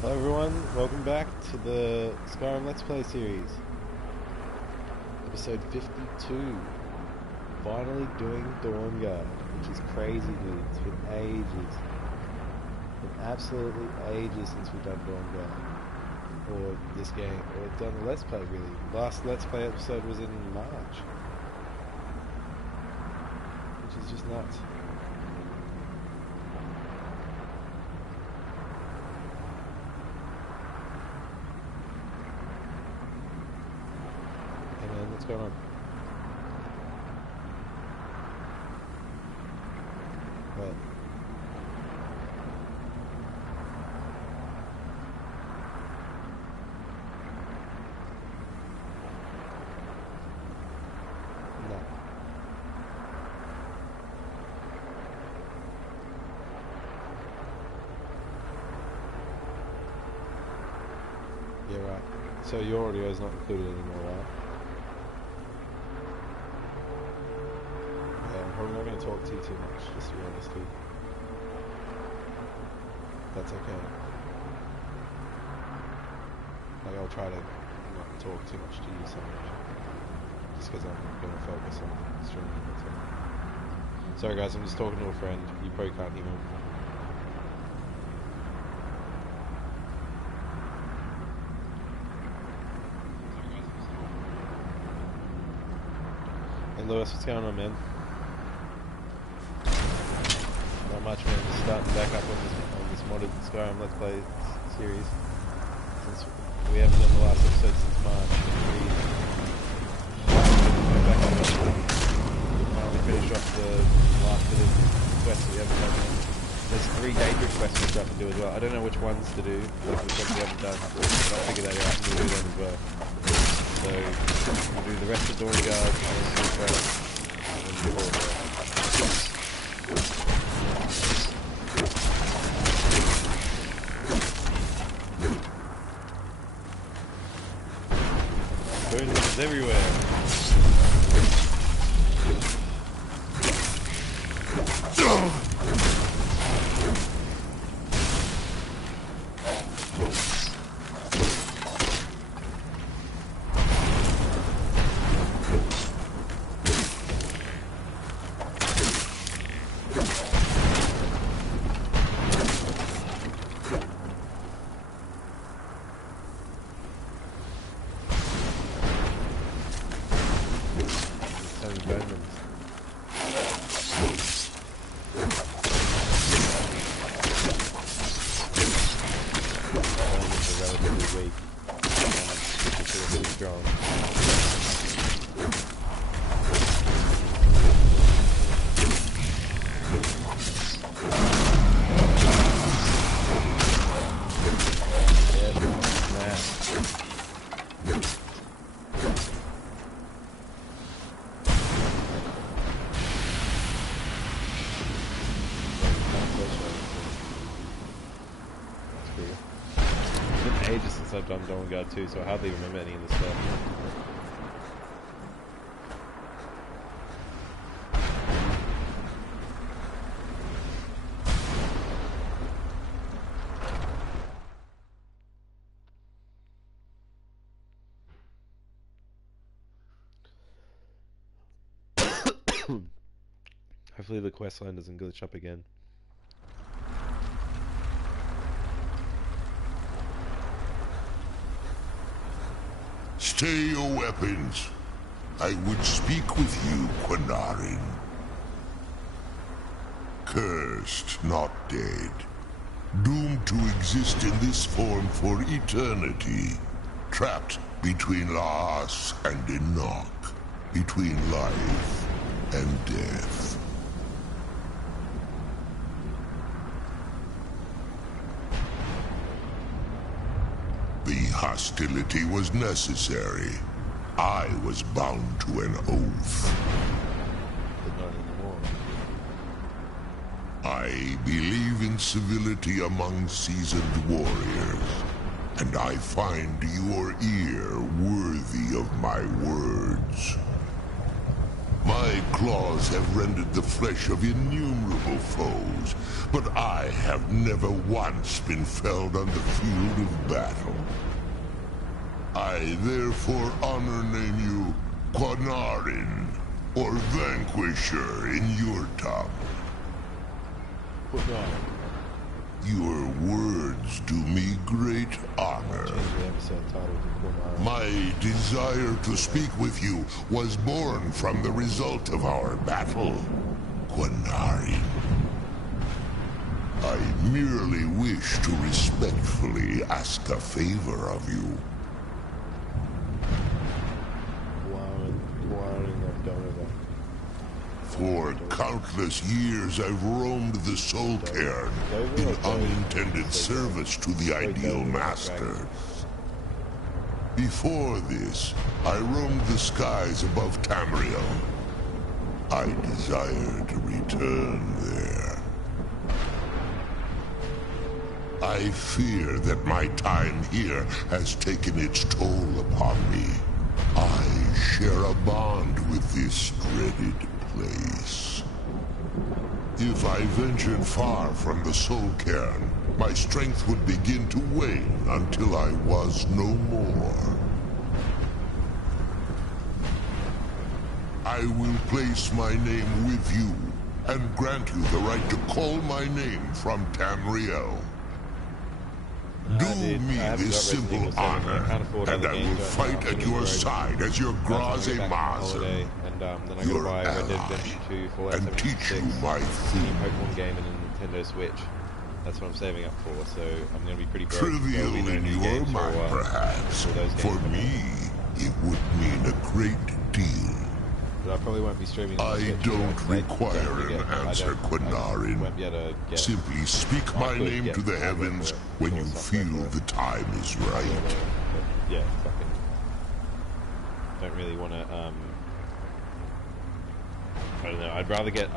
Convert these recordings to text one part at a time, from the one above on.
Hello everyone, welcome back to the Skyrim Let's Play series. Episode 52. Finally doing Dawnguard, which is crazy news. It's been ages. Absolutely ages since we've done Dawnguard. Or this game, or done the Let's Play really. Last Let's Play episode was in March. Which is just nuts. What's going on? What? No. Yeah, right. So your audio is not included anymore, right? I'm not going to talk to you too much, just to be honest with you. That's okay. Like, I'll try to not talk too much to you so much. Just because I'm going to focus on streaming. That's all. Sorry guys, I'm just talking to a friend. You probably can't hear him. Hey Lewis, what's going on, man? Not much, man. Just starting back up on this modded Skyrim Let's Play series. Since we haven't done the last episode since March. We finally finished off the last bit of quests we haven't done. There's 3 dangerous quests we've got to do as well. I don't know which ones to do, like which ones we haven't done. But I'll figure that out and we'll do them as well. So we'll do the rest of Dawnguard and then do Burns everywhere. I've done Dawnguard too, so I hardly remember any of this stuff. Hopefully the quest line doesn't glitch up again. Stay your weapons. I would speak with you, Qahnaarin. Cursed, not dead. Doomed to exist in this form for eternity. Trapped between Laas and Enoch. Between life and death. The hostility was necessary. I was bound to an oath. But not anymore. I believe in civility among seasoned warriors, and I find your ear worthy of my words. My claws have rended the flesh of innumerable foes, but I have never once been felled on the field of battle. I therefore honor name you Qahnaarin, or Vanquisher in your tongue. Your words do me great honor. My desire to speak with you was born from the result of our battle, Qahnaarin. I merely wish to respectfully ask a favor of you. For countless years I've roamed the Soul Cairn in unintended service to the ideal masters. Before this, I roamed the skies above Tamriel. I desire to return there. I fear that my time here has taken its toll upon me. I share a bond with this dreaded place. If I ventured far from the Soul Cairn, my strength would begin to wane until I was no more. I will place my name with you and grant you the right to call my name from Tamriel. Do me this simple honor, and I will fight at your side as your Graze Mazen, your ally, and teach you my food. Pokemon game and a Nintendo Switch. That's what I'm saving up for, so I'm going to be pretty broke. Trivial in your mind, perhaps. For me, it would mean a great deal. But I probably won't be streaming. I don't require an answer, Qahnaarin. Simply speak my name to the heavens when you feel the time is right. Yeah, fucking. Don't really want to. I don't know. I'd rather get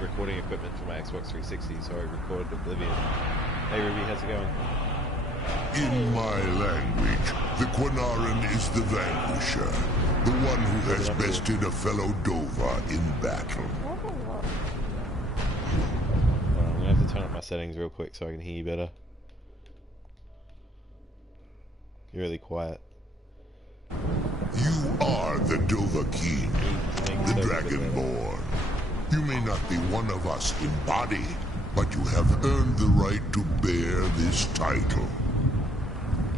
recording equipment for my Xbox 360, so I record Oblivion. Hey Ruby, how's it going? In my language, the Qahnaarin is the vanquisher, the one who has bested a fellow Dova in battle. I'm gonna have to turn up my settings real quick so I can hear you better. You're really quiet. You are the Dova King, the Dragonborn. You may not be one of us in body, but you have earned the right to bear this title.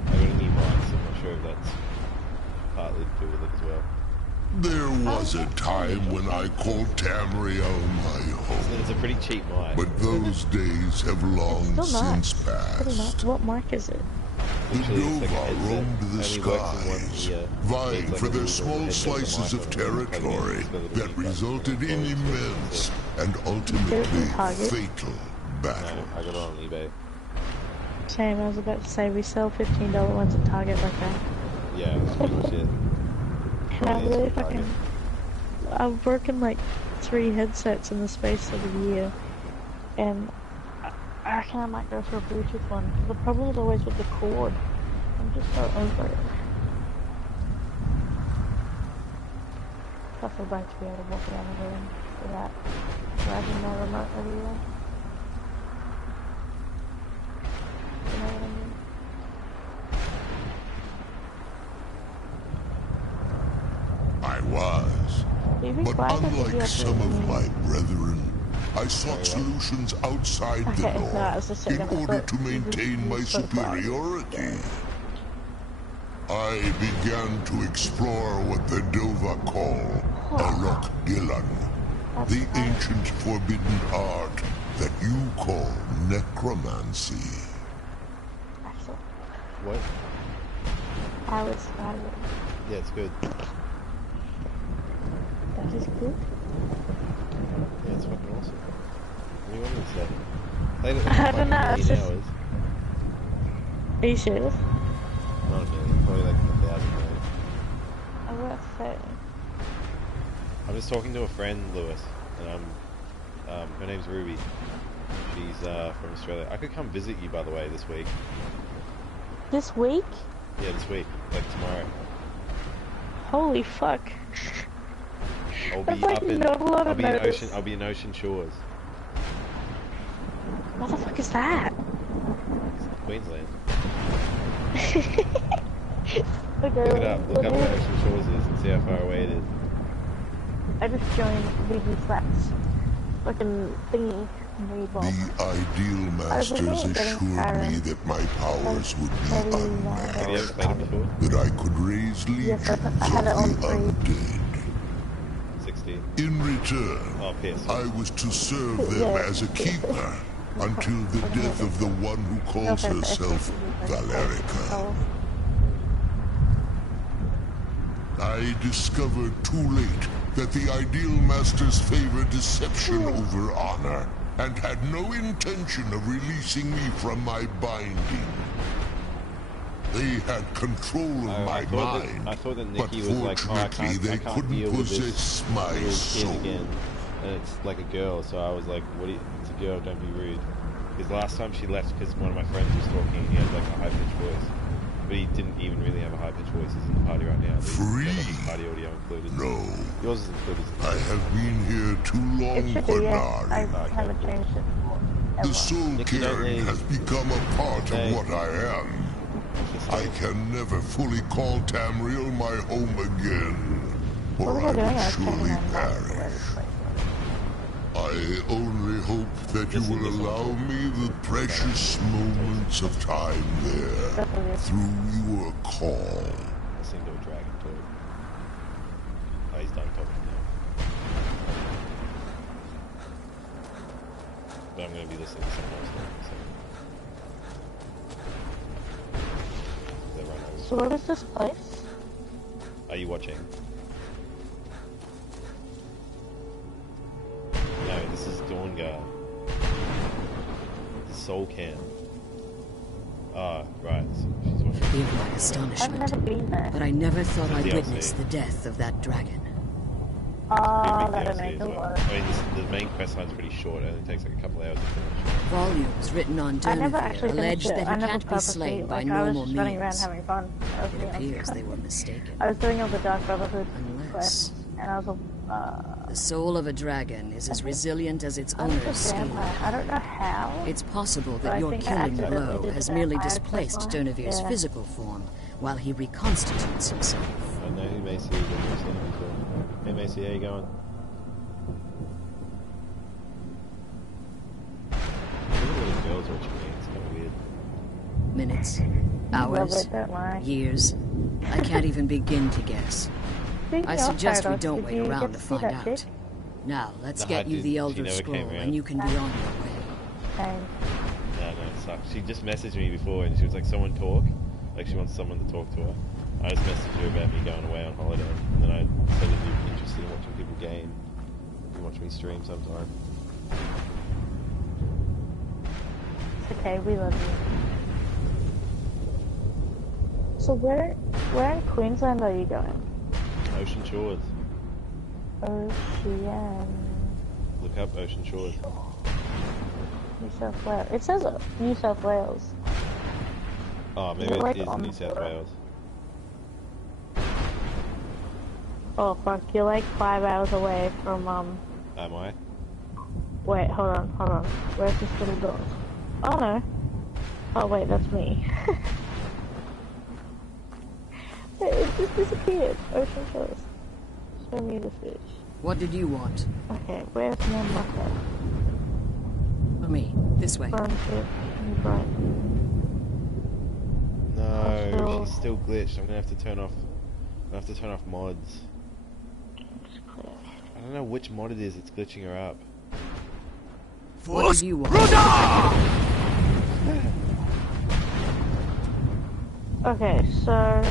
I got a new mic, so I'm not sure if that's partly to do with it as well. There was a time when I called Tamriel my home. It's a pretty cheap mic. But those days have long since passed. What mark is it? The Dova roamed the skies, vying for their small slices of territory that resulted in immense and ultimately fatal battle. No, I got it on eBay. Same, I was about to say, we sell $15 ones at Target like that. Yeah, that's pretty much it. And I really fucking... I've broken like 3 headsets in the space of a year. And I reckon I might go for a Bluetooth one. The problem is always with the cord. I'm just so over it. Plus I'd like to be able to walk around the room without dragging my remote everywhere. You know what I mean? I was. But unlike some of my brethren, I sought solutions outside the norm in order to maintain my superiority. I began to explore what the Dova call Alok Gillan, the ancient forbidden art that you call necromancy. What? I would. Yeah, it's good. That is good. Yeah, it's fucking awesome. What do you want me to say? Played it for I don't know, like it's 8 just... hours. Are you serious? Not a million, probably like 1,000 hours. I was about to say. I'm just talking to a friend, Lewis, and her name's Ruby. She's from Australia. I could come visit you, by the way, this week. This week? Yeah, this week, like tomorrow. Holy fuck. I'll That's be like up in. not a lot I'll of be in notice. ocean. I'll be in Ocean Shores, What the fuck is that? Queensland. Okay, Look it up. Look let up me- where Ocean Shores is and see how far away it is. I just joined BB Flats. Fucking thingy. Reebok. The Ideal Masters assured me that my powers would be Have you ever unmatched, played it before? that I could raise Yes, legions I had it of on the free. undead. 16. In return, Oh, piss. I was to serve them as a keeper until the death of the one who calls herself Valerica. I discovered too late that the Ideal Masters favor deception over honor, and had no intention of releasing me from my binding. They had control of Oh, my mind, I thought that but Nikki was like, oh, fortunately I they can't couldn't deal with this possess my little soul. kid again. And it's like a girl, so I was like, what do you, it's a girl, don't be rude. Because last time she left because one of my friends was talking and he had like a high-pitched voice. But he didn't even really have a high-pitched voice. He's in the party right now. Free? Party audio included. No. Yours is included. I have been here too It long, should be, yeah. I Qahnaarin. haven't changed it The ever. soul Nikki, don't caring leave. has become a part Stay. of what I am. I can never fully call Tamriel my home again, or What was I I doing? I would was checking surely on perish. I only hope that you will allow me the precious moments of time there, through your call. Listen to a dragon talk. Oh, he's done talking now. But I'm going to be listening to someone else talking, so. They're run over. So what is this place? Are you watching? No, this is Dawnguard. The Soul Camp. Ah, right. So she's watching. Forgive my I've never astonishment, been there. but I never thought I'd DLC. witness the death of that dragon. Oh, Pretty that big makes DLC a as well. lot. I mean, the main quest line's pretty short. It only takes like a couple hours to finish. Volumes written on I never Dohvas actually allege finished it. that I he never can't be purposely, slain by like, I was normal just running around means. having fun. I was It being appears honest. they were mistaken. I was doing all the Dark Brotherhood Unless quests, and I was the soul of a dragon is as resilient as its I was owner's a skill. vampire. I don't know how. It's possible But I that your think I killing accidentally blow did has the merely vampire displaced quest line. Dohva's Yeah. physical form while he reconstitutes himself. I know who Macy is. I've never seen him before. Hey Macy, how you going? I don't know what the girls watching me. It's kind of weird. Minutes, Love hours, it, don't lie. years. I can't even begin to guess. Speaking I of suggest we Paradox, don't did wait you around get to see find that out. chick? Now, let's No, I get you didn't. the She Elder never came Scroll, around. and you can be on your way. Same. No, it sucks. She just messaged me before and she was like, someone talk? Like she wants someone to talk to her. I just messaged her about me going away on holiday. And then I said if you're interested in watching people game, you can watch me stream sometime. It's okay, we love you. So where in Queensland are you going? Ocean Shores. Ocean... Look up Ocean Shores. New South Wales. It says New South Wales. Oh, maybe it like it is on New the South border? Wales. Oh fuck, you're like 5 hours away from Am I? wait, hold on. Where's this little dot? Oh no. Oh wait, that's me. It just disappeared. Ocean Shores. Show me the fish. What did you want? Okay, where's my marker? For me, this way. Frontier, New Brighton. No, she's still glitched. I'm gonna have to turn off. Mods. I don't know which mod it is. It's glitching her up. What did you want? Okay, so...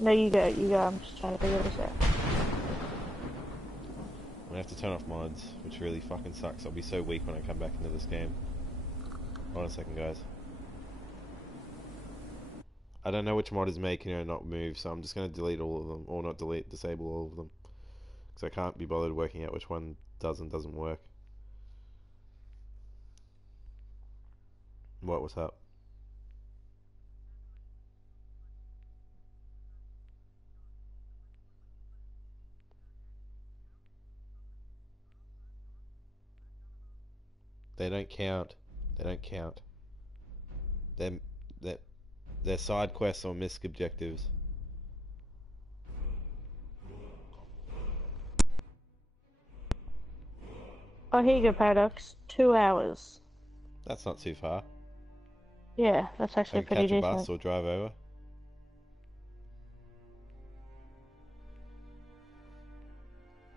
No, you go, I'm just trying to figure this out. I'm gonna have to turn off mods, which really fucking sucks. I'll be so weak when I come back into this game. Hold on a second, guys. I don't know which mod is making her not move, so I'm just gonna delete all of them. Or not delete, disable all of them. Because I can't be bothered working out which one does and doesn't work. What's up? They don't count. They don't count. They're side quests or misc objectives. Oh, here you go, Paradox. 2 hours. That's not too far. Yeah, that's actually Can pretty catch a decent. bus or drive over.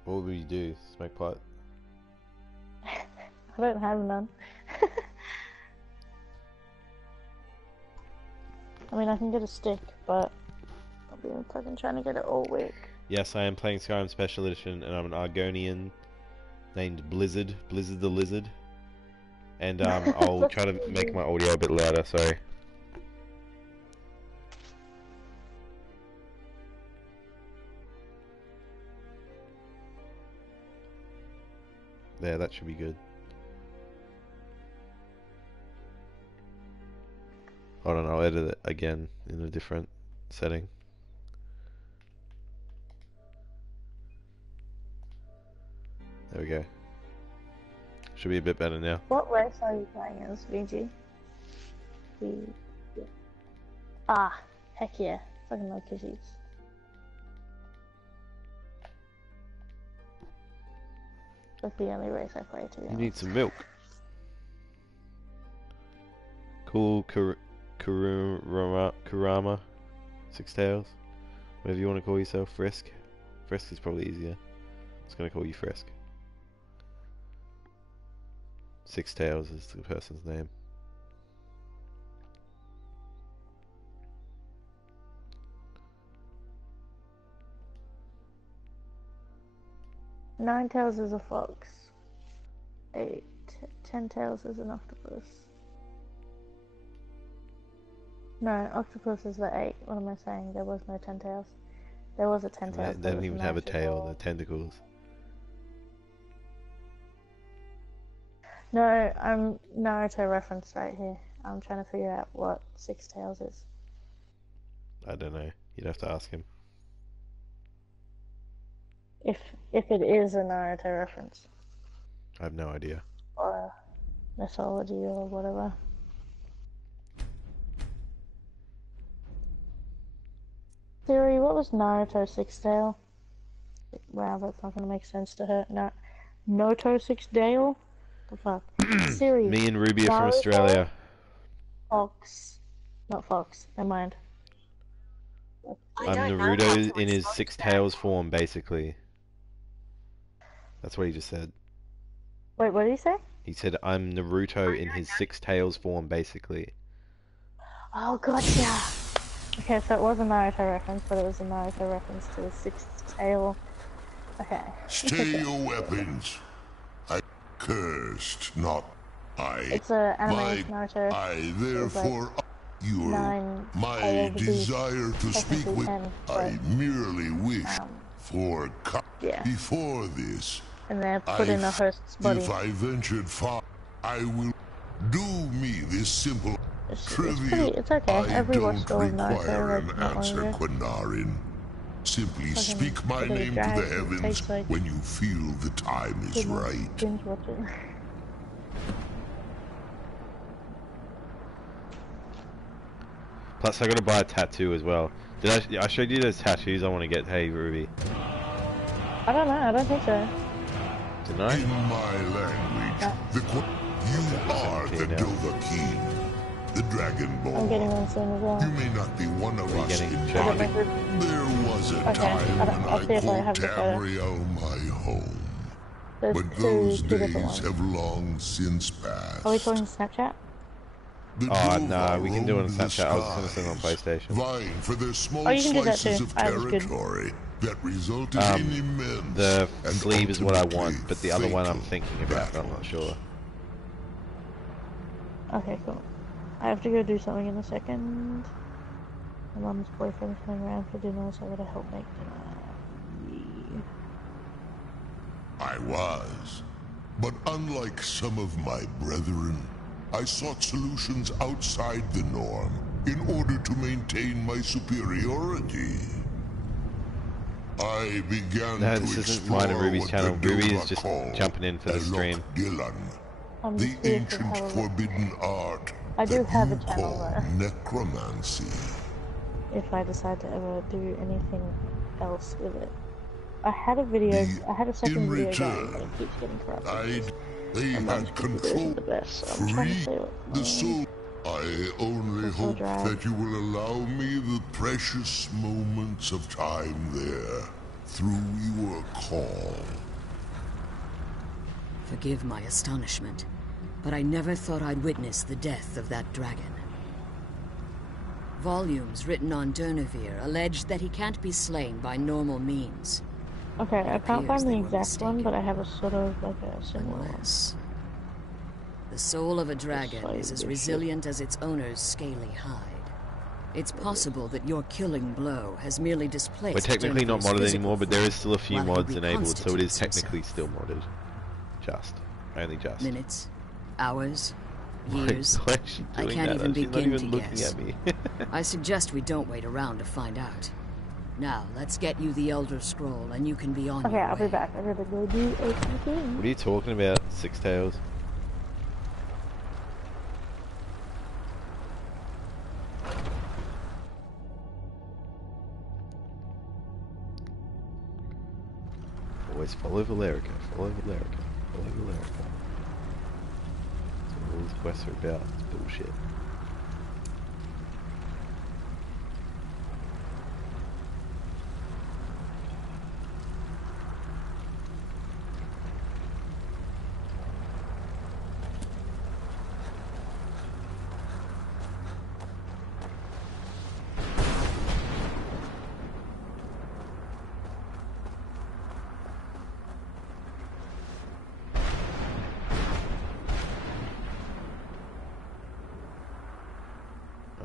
What would you do? Smoke pot? I don't have none. I mean, I can get a stick, but I'll be fucking trying to get it all week. Yes, I am playing Skyrim Special Edition, and I'm an Argonian named Blizzard the Lizard. And I'll try to make my audio a bit louder, sorry. There, that should be good. Hold on, I'll edit it again in a different setting. There we go. Should be a bit better now. What race are you playing as, VG? Ah, heck yeah. Fucking like kishies. That's the only race I play, to be You honest. need some milk. Cool Kurama, Six Tails, whatever you want to call yourself. Frisk. Frisk is probably easier. I'm just gonna call you Frisk. Six Tails is the person's name. Nine tails is a fox. 10 tails is an octopus. No, octopus is the 8. What am I saying? There was no 10 tails. There was a 10 tails. They don't even have a tail, they're tentacles. No, I'm Naruto reference right here. I'm trying to figure out what 6 tails is. I don't know. You'd have to ask him. If it is a Naruto reference. I have no idea. Or mythology or whatever. Theory, what was Naruto Six Tail? Wow, that's not gonna make sense to her. No, Noto Six Tail? The fuck? Siri. Me and Ruby are from Naruto, Australia. Fox. Not Fox, never mind. I'm Naruto in his Six Tails form, basically. That's what he just said. Wait, what did he say? He said, I'm Naruto in his Six Tails form, basically. Oh, gotcha! Okay, so it was a Naruto reference, but it was a Naruto reference to the Six Tail. Okay. Stay your weapons. I cursed, not I. It's a anime Naruto. I therefore your 9 my tailed desire to beast, speak with 10, I merely wish for yeah. before this. And they're put in a host's body. If I ventured far, I will do me this simple It's okay. I Every don't watched all of require Naruto, an not answer, longer. Qahnaarin. Simply Fucking speak my look at the name to drag, the it heavens takes, like, when you feel the time is right. Binge watch it. Plus, I gotta buy a tattoo as well. Did I showed you those tattoos I want to get? Hey, Ruby. I don't know. I don't think so. Didn't I? In my language, you are the now. Dovahas, the Dragonborn. I'm getting one soon as well. You may not be one of us getting in checked? body. I get my group. There was a Okay, time I'll when see I if I called have the photo. Tamriel my home. There's But two those different days ones. have long since passed. Are we talking Snapchat? The Oh, Dova no, we can do it on roam the Snapchat. I was gonna send it on skies, PlayStation. vying for their small Oh, you can do that slices too. of I was good. territory that resulted in immense The and sleeve is what I want, ultimately but the other one I'm fatal thinking about, but I'm not sure. Okay, cool. I have to go do something in a second. My mum's boyfriend's coming around for dinner, so I gotta help make dinner. I was. But unlike some of my brethren, I sought solutions outside the norm in order to maintain my superiority. I began No, to this isn't explore mine and Ruby's what channel. the Ruby Dova is just call jumping in for the Elok stream. Dylan, I'm The just here for ancient hell of it. forbidden art I do that have a you channel call though. necromancy. If I decide to ever do anything else with it. I had a second In video going, but return, it keeps getting corrupted. they My mum's had computer control, isn't the best, so I'm trying to free save it. the soul. I only Also hope drag. that you will allow me the precious moments of time there, through your call. Forgive my astonishment, but I never thought I'd witness the death of that dragon. Volumes written on Durnevere allege that he can't be slain by normal means. Okay, I can't appears find the they were exact one, mistaken. but I have a sort of like a similar one. Unless... The soul of a dragon like is as this resilient as its owner's scaly hide. It's possible that your killing blow has merely displaced We're technically not Durnevere's modded physical anymore, but there form, is still a few while he mods enabled, so it is reconstitutes technically himself. still modded. Just. Only just. Minutes, hours, Why- years. why is she I doing can't that? even She's not begin even to looking guess. at me. I suggest we don't wait around to find out. Now, let's get you the Elder Scroll, and you can be on Okay, your I'll way. be back. I gotta go do a few things. What are you talking about, Six Tails? Always follow Valerica, follow Valerica, follow Valerica. That's what all these quests are about. It's bullshit.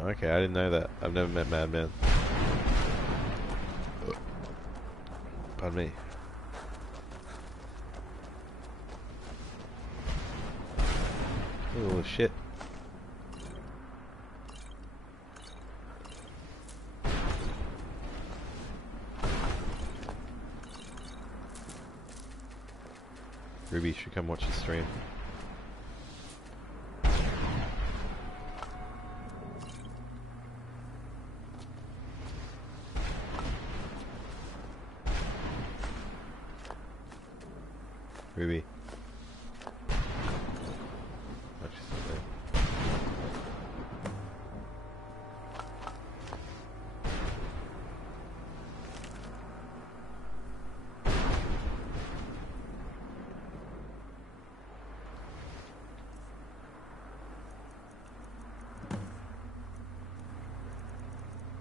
Okay, I didn't know that. I've never met Madman. Pardon me. Oh shit. Ruby should come watch the stream. Ruby. Oh, she's not there.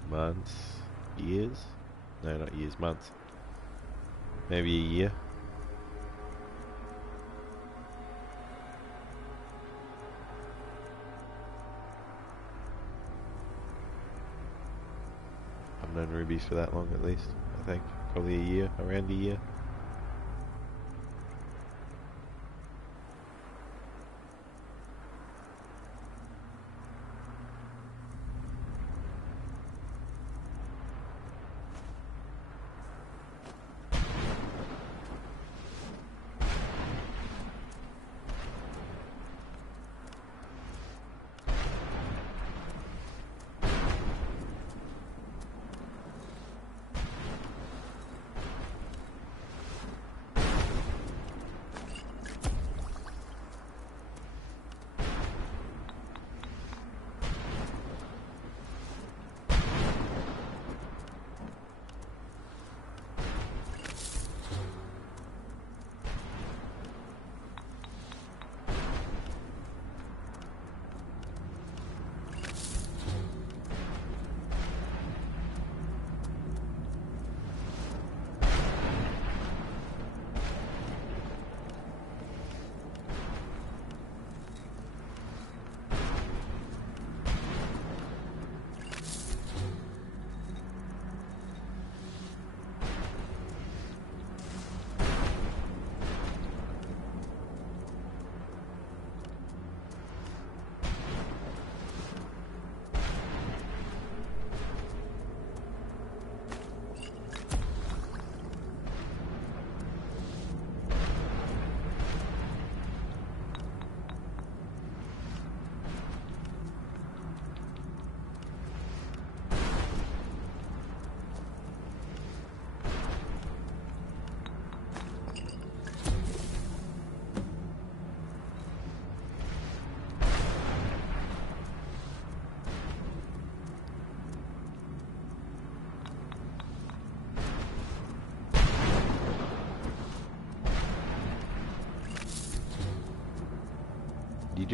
Months? Years? No, not years, months. Maybe a year. I've known Rubies for that long at least, I think. Probably a year, around a year.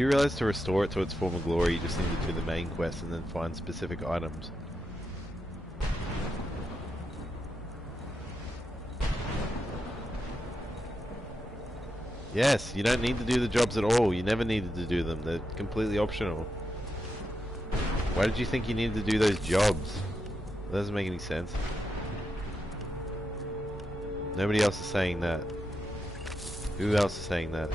Do you realize to restore it to its former glory, you just need to do the main quest and then find specific items? Yes, you don't need to do the jobs at all. You never needed to do them. They're completely optional. Why did you think you needed to do those jobs? That doesn't make any sense. Nobody else is saying that. Who else is saying that?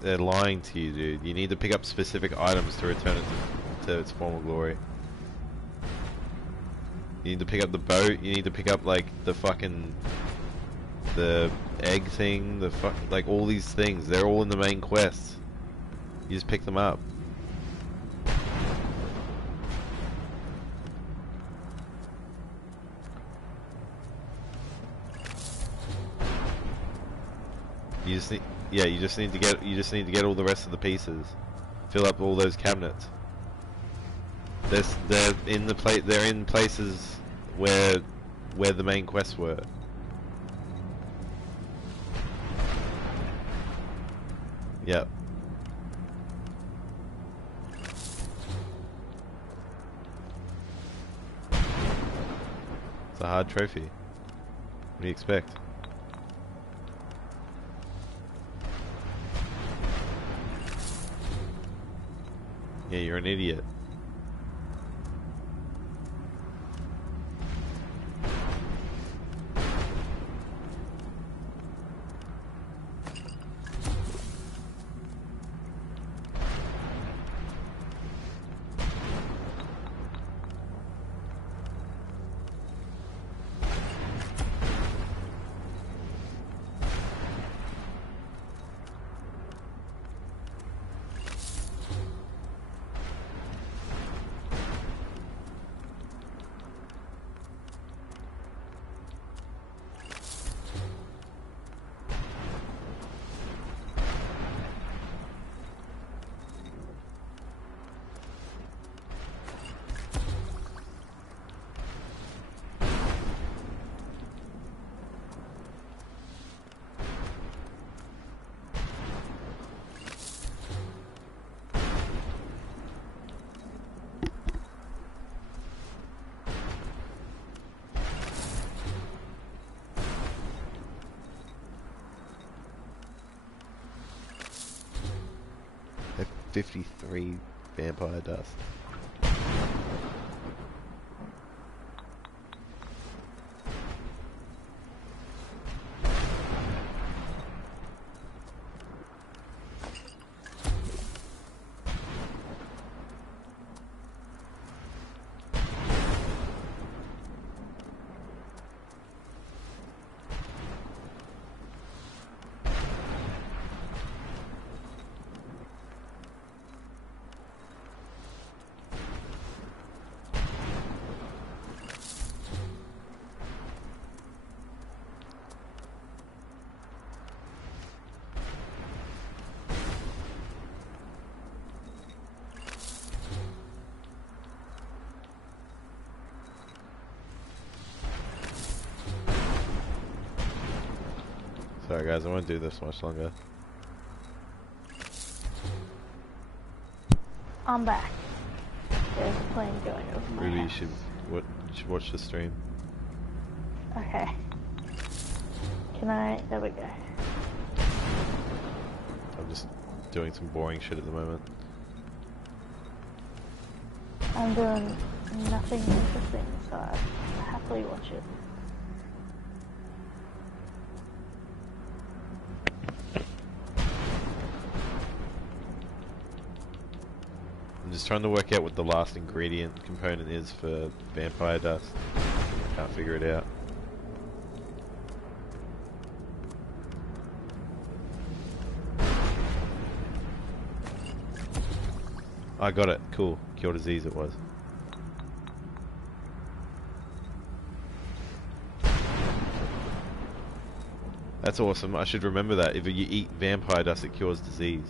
They're lying to you, dude. You need to pick up specific items to return it to its former glory. You need to pick up the boat. You need to pick up like the fucking egg thing. Like all these things. They're all in the main quest. You just pick them up. You just need, yeah. You just need to get all the rest of the pieces. Fill up all those cabinets. They're in places where the main quests were. Yep. It's a hard trophy. What do you expect? Yeah, you're an idiot. F-53 vampire dust. Sorry guys, I won't do this much longer. I'm back. There's a plane going over my Ruby, head. you should watch the stream. Okay. Can I? There we go. I'm just doing some boring shit at the moment. I'm doing nothing interesting, so I'll happily watch it. I'm just trying to work out what the last ingredient component is for vampire dust. Can't figure it out. I got it. Cool. Cure disease it was. That's awesome. I should remember that. If you eat vampire dust, it cures disease.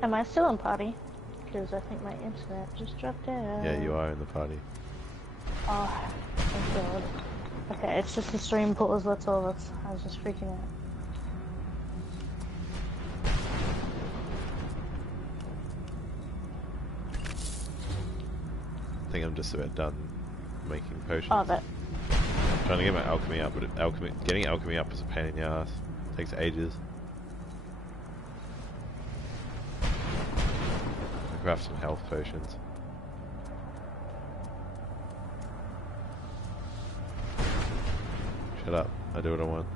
Am I still in party? Because I think my internet just dropped out. Yeah, you are in the party. Oh, thank God. Okay, it's just the stream pause, that's all. I was just freaking out. I think I'm just about done making potions. Oh, that. Trying to get my alchemy up, but getting alchemy up is a pain in the ass. Takes ages. I craft some health potions. Shut up. I do what I want.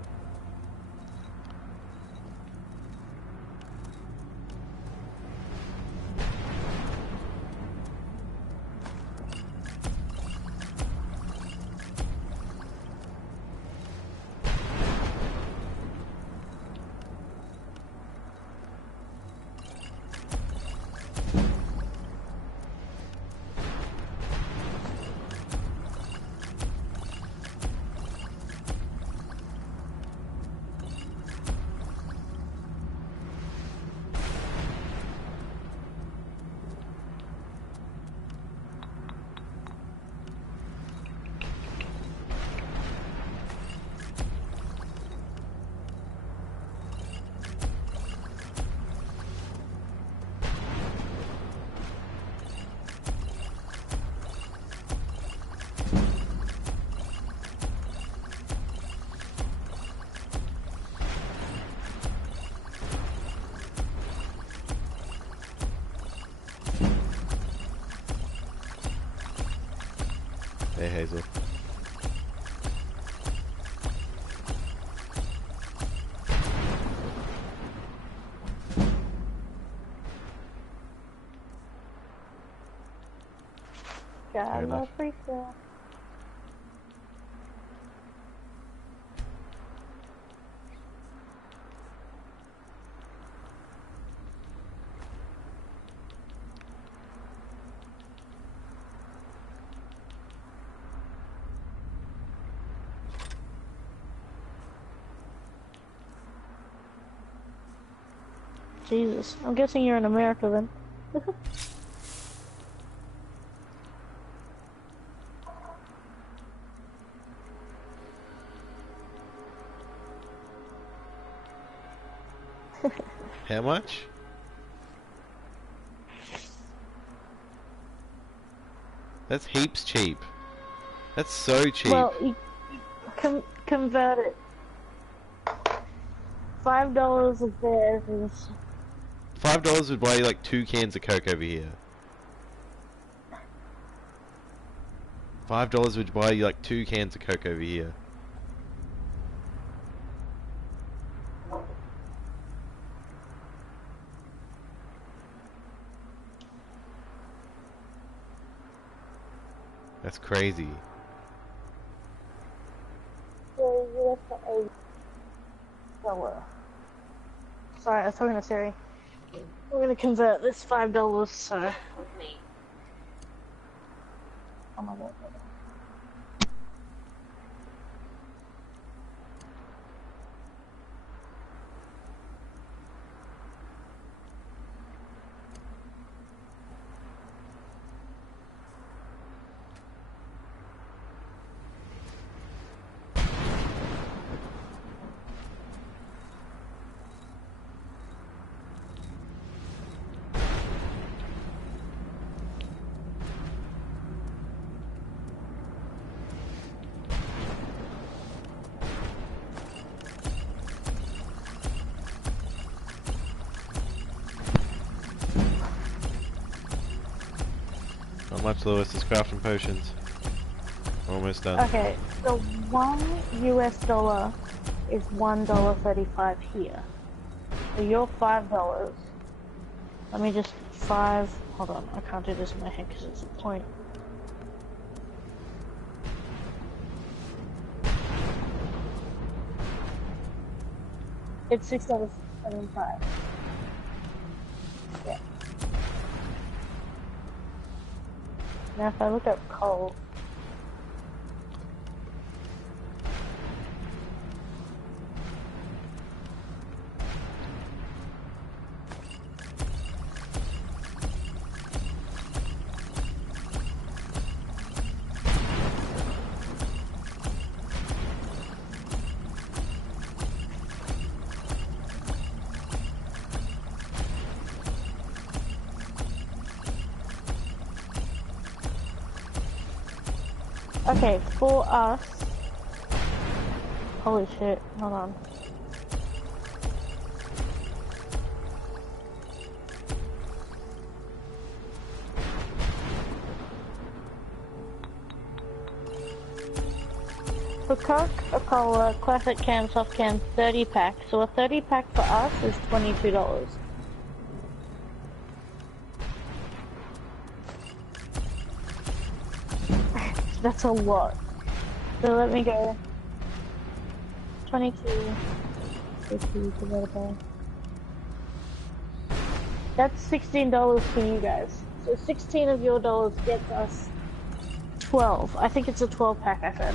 Hey, Hazel. God, enough. Africa. Jesus, I'm guessing you're in America then. How much? That's heaps cheap. That's so cheap. Well, you convert it. $5 of theirs is... $5 would buy you like 2 cans of Coke over here. $5 would buy you like 2 cans of Coke over here. That's crazy. $8. Sorry, I was talking to Siri. We're gonna convert this $5, so... Oh my God. Not much, Lewis, is crafting potions. Almost done. Okay, so $1 is $1.35 here. So you're $5. Let me just hold on, I can't do this in my head because it's a point. It's $6.75. Yeah. Now if I look up coal, Okay, for us... Holy shit, hold on. For Coca-Cola, classic can, soft can, 30 pack. So a 30 pack for us is $22. That's a lot. So let me go. 22. 50 divided by. That's $16 for you guys. So 16 of your dollars gets us 12. I think it's a 12 pack, I said.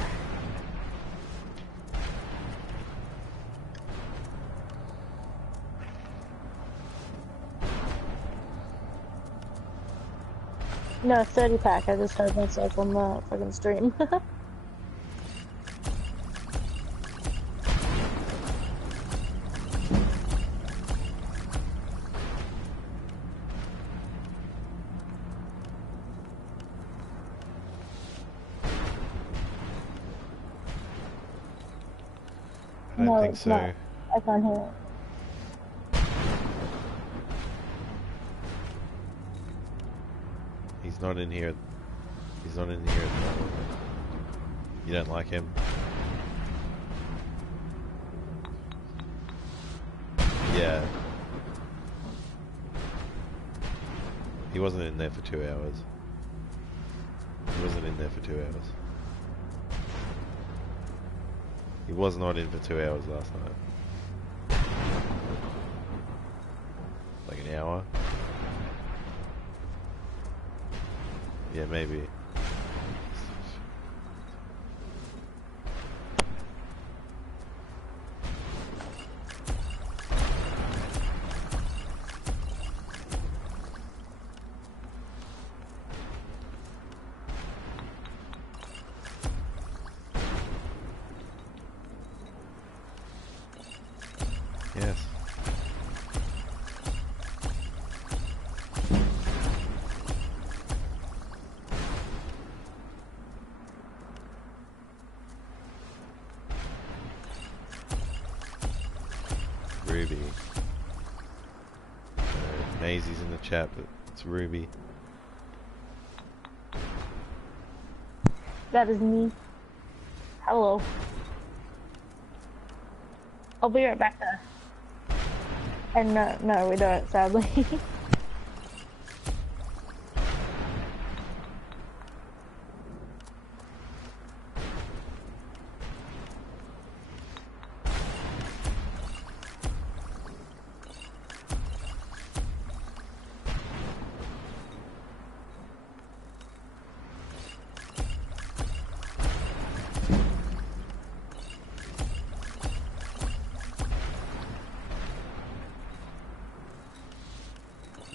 No, 30 pack. I just heard myself on the fucking stream. I don't think so. Not. I can't hear it. He's not in here. He's not in here at the moment. You don't like him? Yeah. He wasn't in there for 2 hours. He wasn't in there for 2 hours. He was not in for 2 hours last night. Like an hour? Yeah, maybe. Yes. Ruby. Maisie's in the chat, but it's Ruby. That is me. Hello. I'll be right back there. And no, we don't, sadly.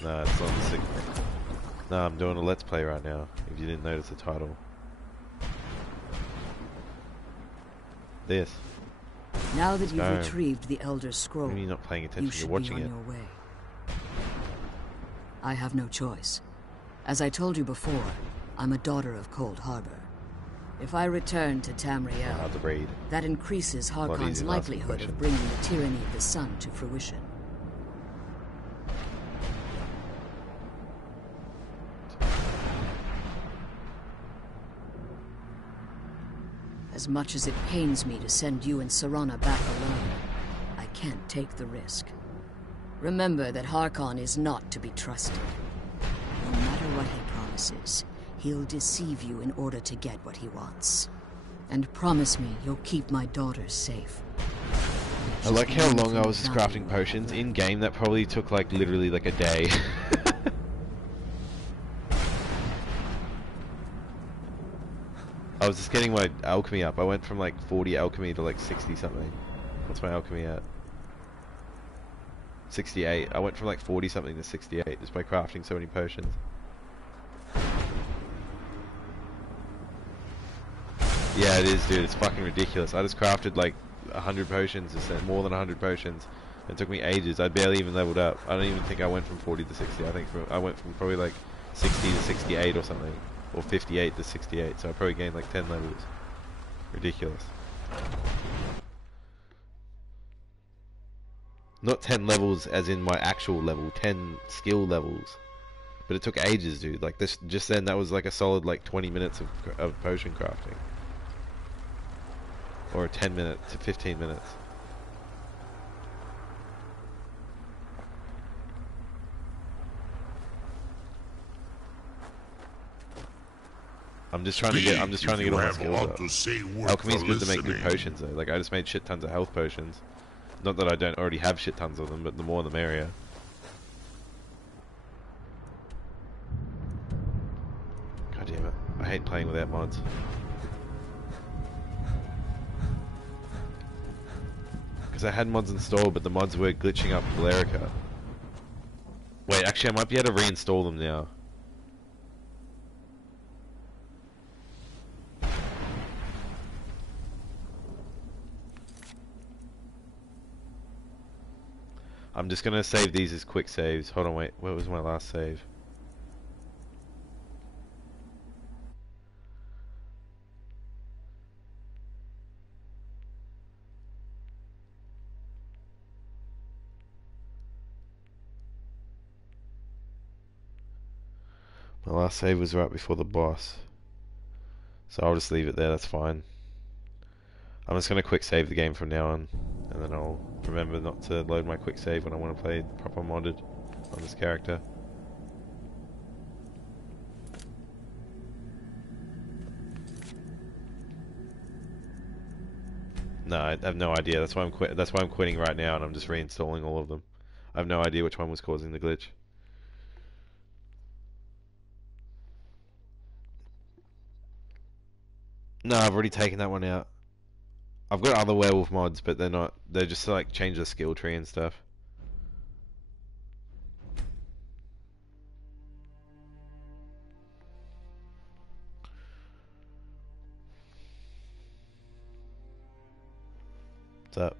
No, it's on the sick. No, I'm doing a Let's Play right now, if you didn't notice the title. This. Now that you've Skyrim. retrieved the Elder Scroll, Maybe you're not paying attention, you should you're watching be on it. your way. I have no choice. As I told you before, I'm a daughter of Cold Harbor. If I return to Tamriel, Hard to read. that increases Lot Harkon's easier to ask a likelihood question. of bringing the tyranny of the sun to fruition. As much as it pains me to send you and Serana back alone, I can't take the risk. Remember that Harkon is not to be trusted. No matter what he promises, he'll deceive you in order to get what he wants. And promise me you'll keep my daughters safe. I like how long I was just crafting potions. In game, that probably took like literally like a day. I was just getting my alchemy up. I went from like 40 alchemy to like 60 something. What's my alchemy at? 68. I went from like 40 something to 68 just by crafting so many potions. Yeah, it is, dude. It's fucking ridiculous. I just crafted like 100 potions, more than 100 potions. It took me ages. I barely even leveled up. I don't even think I went from 40 to 60. I think I went from probably like 60 to 68 or something. or 58 to 68, so I probably gained like 10 levels. Ridiculous. Not 10 levels as in my actual level, 10 skill levels. But it took ages, dude. Like this, just then, that was like a solid like 20 minutes of potion crafting, or 10 minutes to 15 minutes. I'm just trying to get all my skills up. Alchemy's good to make good potions though. Like I just made shit tons of health potions. Not that I don't already have shit tons of them, but the more the merrier. God damn it. I hate playing without mods. Because I had mods installed, but the mods were glitching up Valerica. Wait, actually I might be able to reinstall them now. I'm just gonna save these as quick saves. Hold on, wait. What was my last save? My last save was right before the boss. So I'll just leave it there, that's fine. I'm just gonna quick save the game from now on. And then I'll remember not to load my quick save when I want to play proper modded on this character. No, I have no idea. That's why I'm quitting right now, and I'm just reinstalling all of them. I have no idea which one was causing the glitch. No, I've already taken that one out. I've got other werewolf mods, but they're not. They just like change the skill tree and stuff. What's up?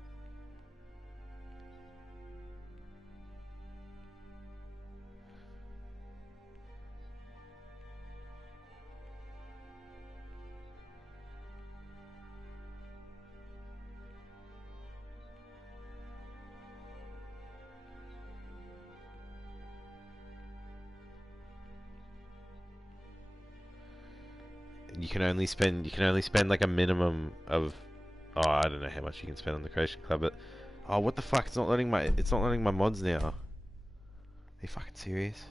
You can only spend like a minimum of, oh, I don't know how much you can spend on the creation club, but oh, what the fuck? It's not letting my mods now. Are you fucking serious?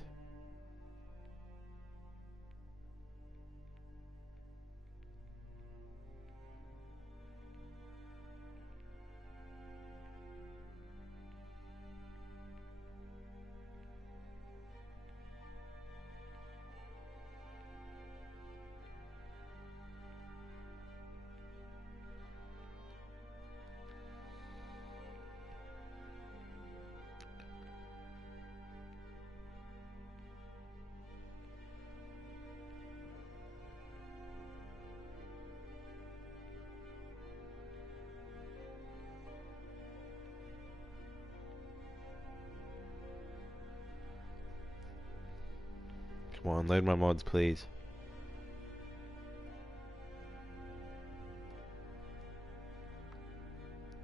Come on, load my mods, please.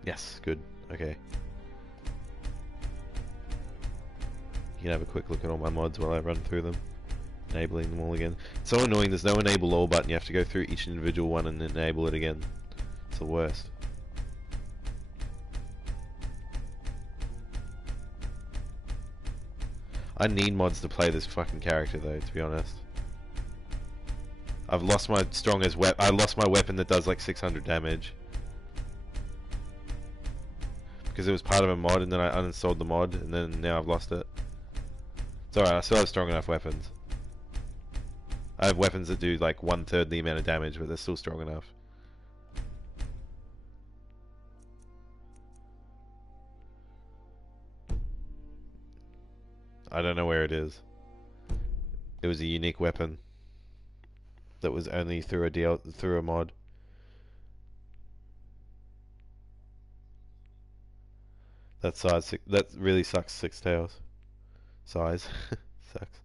Yes, good. Okay. You can have a quick look at all my mods while I run through them. Enabling them all again. It's so annoying, there's no enable all button. You have to go through each individual one and enable it again. It's the worst. I need mods to play this fucking character though, to be honest. I've lost my strongest weapon. I lost my weapon that does like 600 damage. Because it was part of a mod and then I uninstalled the mod and then now I've lost it. It's alright, I still have strong enough weapons. I have weapons that do like 1/3 the amount of damage, but they're still strong enough. I don't know where it is. It was a unique weapon that was only through a mod. That size, that really sucks. 6 tails size sucks.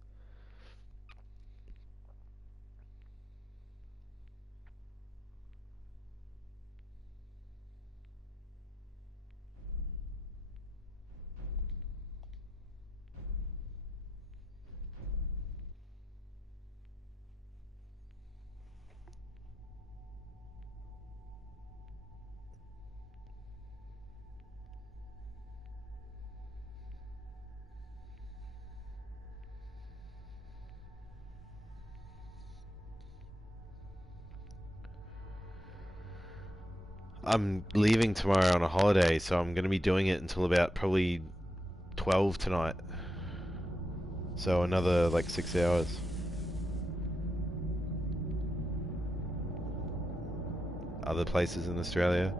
I'm leaving tomorrow on a holiday, so I'm going to be doing it until about probably 12 tonight. So another like 6 hours. Other places in Australia.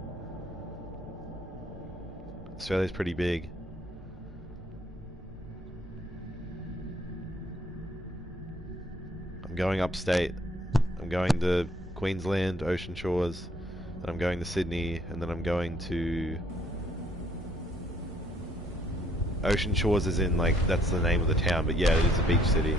Australia's pretty big. I'm going upstate. I'm going to Queensland, Ocean Shores. Then I'm going to Sydney, and then I'm going to... Ocean Shores is in, like, that's the name of the town, but yeah, it is a beach city.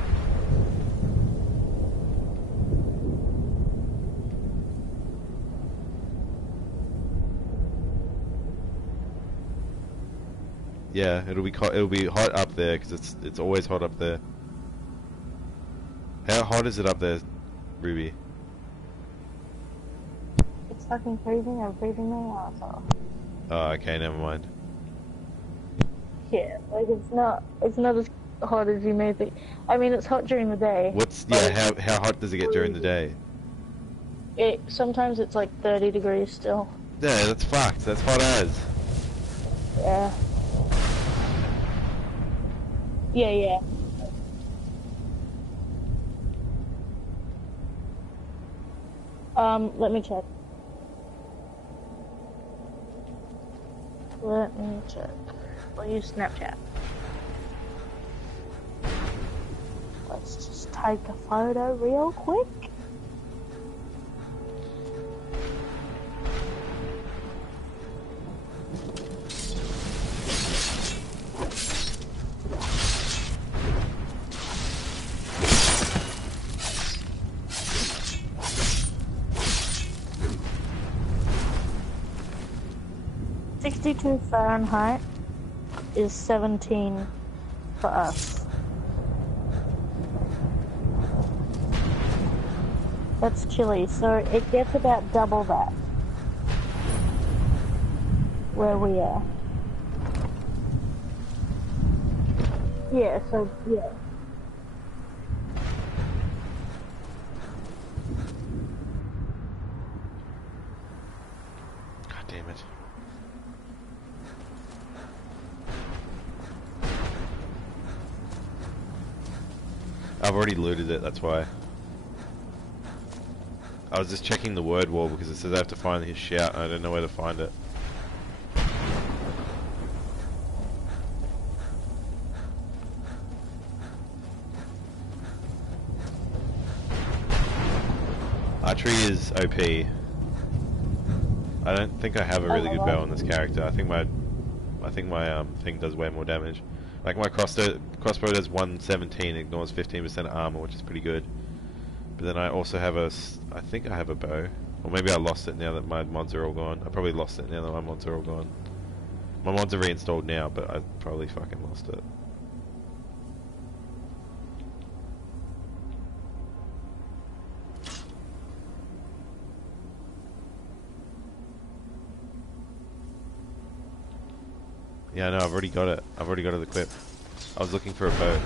Yeah, it'll be hot up there because it's always hot up there. How hot is it up there, Ruby? It's fucking freezing. I'm freezing my ass off. Oh, okay, never mind. Yeah, like it's not as hot as you may think. I mean, it's hot during the day. How hot does it get during the day? Sometimes it's like 30 degrees still. Yeah, that's fucked. That's hot as. Yeah. Yeah. Let me check. We'll use Snapchat. Let's just take a photo real quick. Fahrenheit is 17 for us. That's chilly, so it gets about double that where we are. Yeah, so yeah. God damn it. I've already looted it, that's why. I was just checking the word wall because it says I have to find his shout and I don't know where to find it. Archery is OP. I don't think I have a really good bow on this character. I think my thing does way more damage. Like my crossbow does 117, ignores 15% armor, which is pretty good. But then I also have I think I have a bow. Or maybe I lost it now that my mods are all gone. I probably lost it now that my mods are all gone. My mods are reinstalled now, but I probably fucking lost it. Yeah, no, I've already got it. I've already got it equipped. I was looking for a bow.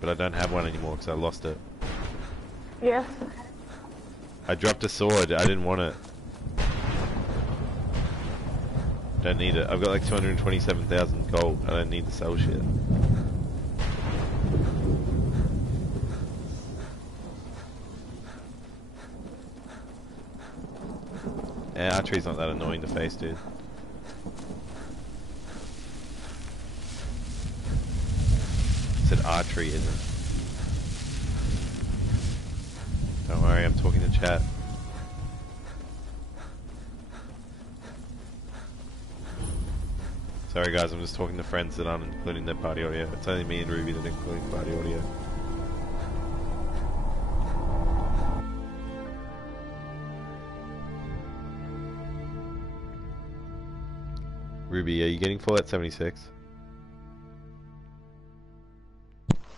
But I don't have one anymore because I lost it. Yeah. I dropped a sword. I didn't want it. Don't need it. I've got like 227,000 gold. I don't need to sell shit. Yeah, archery's not that annoying to face, dude. I said archery isn't. Don't worry, I'm talking to chat. Sorry guys, I'm just talking to friends that aren't including their party audio. It's only me and Ruby that are including party audio. Ruby, are you getting Fallout 76?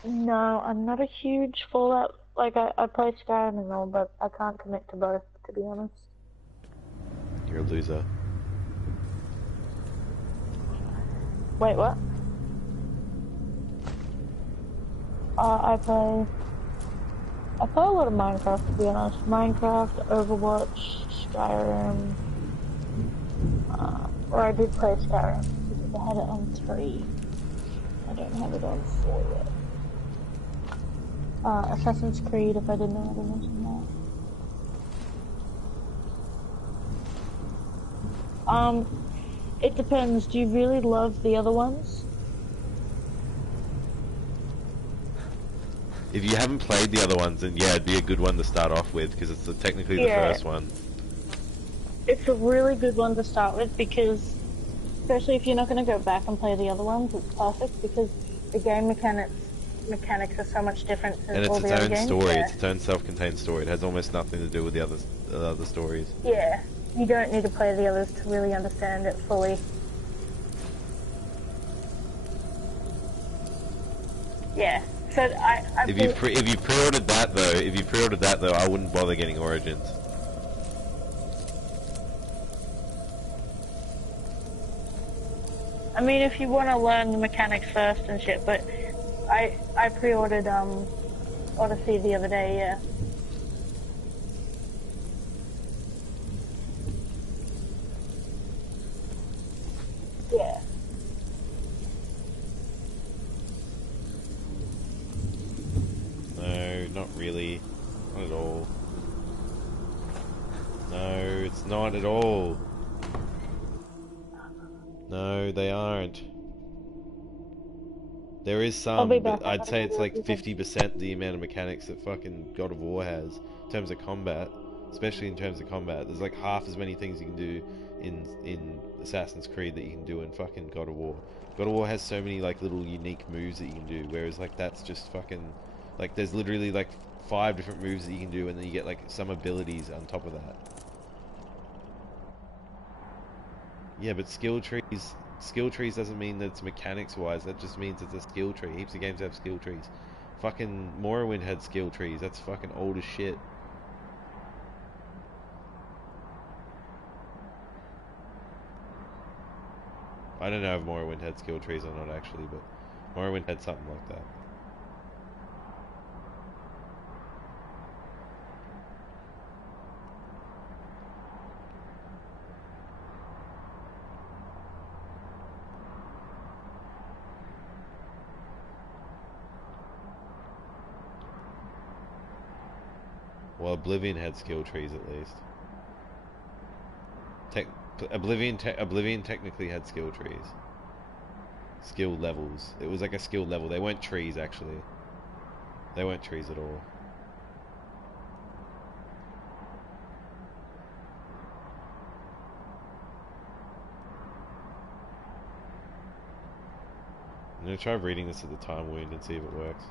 No, I'm not a huge Fallout. Like, I play Skyrim and all, but I can't commit to both, to be honest. You're a loser. Wait, what? I play a lot of Minecraft, to be honest. Minecraft, Overwatch, Skyrim. Or I did play Skyrim because I had it on 3. I don't have it on 4 yet. Assassin's Creed, if I didn't already mention that. It depends. Do you really love the other ones? If you haven't played the other ones, then yeah, it'd be a good one to start off with, because it's technically the first one. It's a really good one to start with, because, especially if you're not going to go back and play the other ones, it's perfect, because the game mechanics are so much different than all the other games. And it's its own story, it's its own self-contained story. It has almost nothing to do with the other stories. Yeah, you don't need to play the others to really understand it fully. Yeah. So if you pre-ordered that though, I wouldn't bother getting Origins. I mean, if you want to learn the mechanics first and shit, but I pre-ordered Odyssey the other day, yeah. Yeah. No, not really. Not at all. No, it's not at all. No, they aren't. There is some, but I'd say it's like 50% the amount of mechanics that fucking God of War has in terms of combat, especially in terms of combat. There's like half as many things you can do in Assassin's Creed that you can do in fucking God of War. God of War has so many like little unique moves that you can do, whereas like that's just fucking like there's literally like 5 different moves that you can do, and then you get like some abilities on top of that. Yeah, but skill trees doesn't mean that it's mechanics wise, that just means it's a skill tree. Heaps of games have skill trees. Fucking Morrowind had skill trees, that's fucking old as shit. I don't know if Morrowind had skill trees or not actually, but Morrowind had something like that. Well, Oblivion had skill trees at least. Oblivion technically had skill trees. Skill levels. It was like a skill level. They weren't trees actually. They weren't trees at all. I'm gonna try reading this at the time wound and see if it works.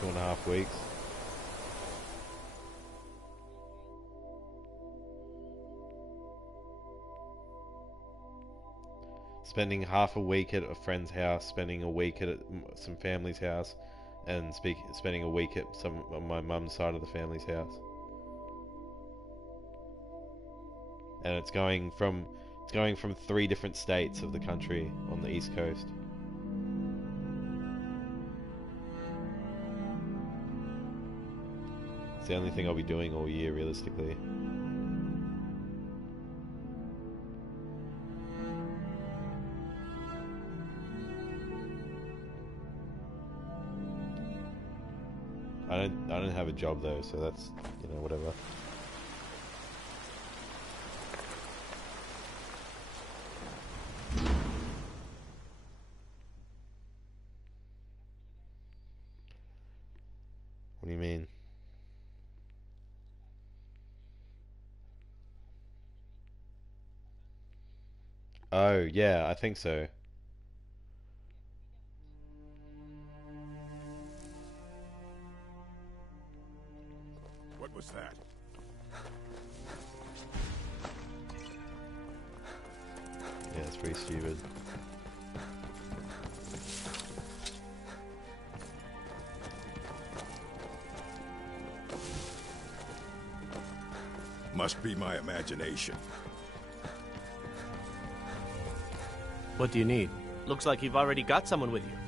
Like 2.5 weeks. Spending half a week at a friend's house, spending a week at some family's house, and spending a week at my mum's side of the family's house. And it's going from 3 different states of the country on the East Coast. It's the only thing I'll be doing all year, realistically. I don't have a job though, so that's, you know, whatever. Oh, yeah, I think so. What was that? Yeah, it's pretty stupid. Must be my imagination. What do you need? Looks like you've already got someone with you.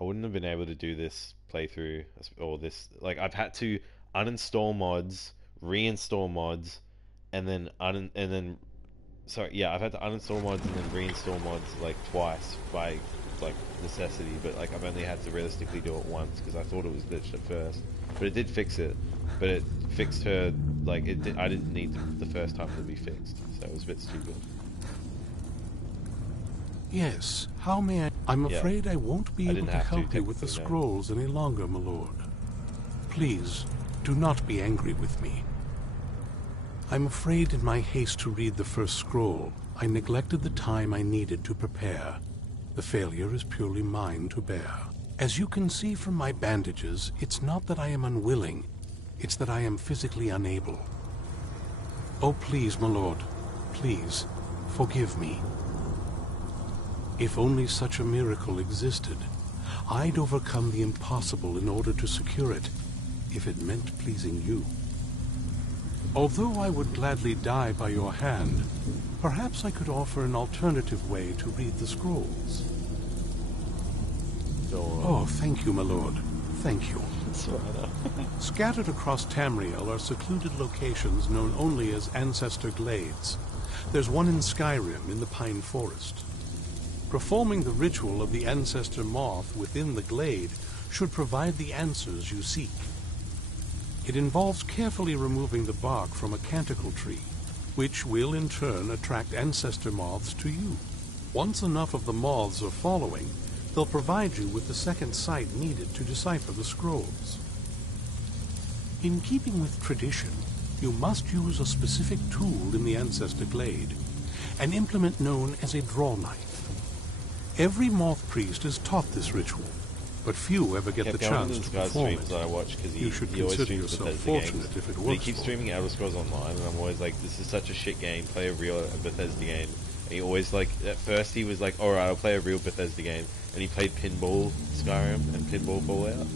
I wouldn't have been able to do this playthrough or this. Like, I've had to uninstall mods, reinstall mods, and then sorry, yeah, I've had to uninstall mods and then reinstall mods like twice by like necessity. But like, I've only had to realistically do it once because I thought it was glitched at first. But it did fix it. But it fixed her like it. I didn't need the first time to be fixed, so it was a bit stupid. Yes, how may I... I'm afraid I won't be able to have to, help you with the technically, no. scrolls any longer, my lord. Please, do not be angry with me. I'm afraid in my haste to read the first scroll, I neglected the time I needed to prepare. The failure is purely mine to bear. As you can see from my bandages, it's not that I am unwilling, it's that I am physically unable. Oh, please, my lord, please, forgive me. If only such a miracle existed, I'd overcome the impossible in order to secure it, if it meant pleasing you. Although I would gladly die by your hand, perhaps I could offer an alternative way to read the scrolls. Oh, thank you, my lord. Thank you. Scattered across Tamriel are secluded locations known only as Ancestor Glades. There's one in Skyrim in the Pine Forest. Performing the ritual of the Ancestor Moth within the glade should provide the answers you seek. It involves carefully removing the bark from a canticle tree, which will in turn attract Ancestor Moths to you. Once enough of the moths are following, they'll provide you with the second sight needed to decipher the scrolls. In keeping with tradition, you must use a specific tool in the Ancestor Glade, an implement known as a draw knife. Every moth priest is taught this ritual, but few ever get the chance to perform it. That I watch because You should he always consider streams yourself Bethesda fortunate games. if it But works he keeps for streaming Elder Scrolls Online, and I'm always like, this is such a shit game. Play a real Bethesda game. And he always like, at first he was like, alright, I'll play a real Bethesda game. And he played Pinball Skyrim and Pinball Fallout.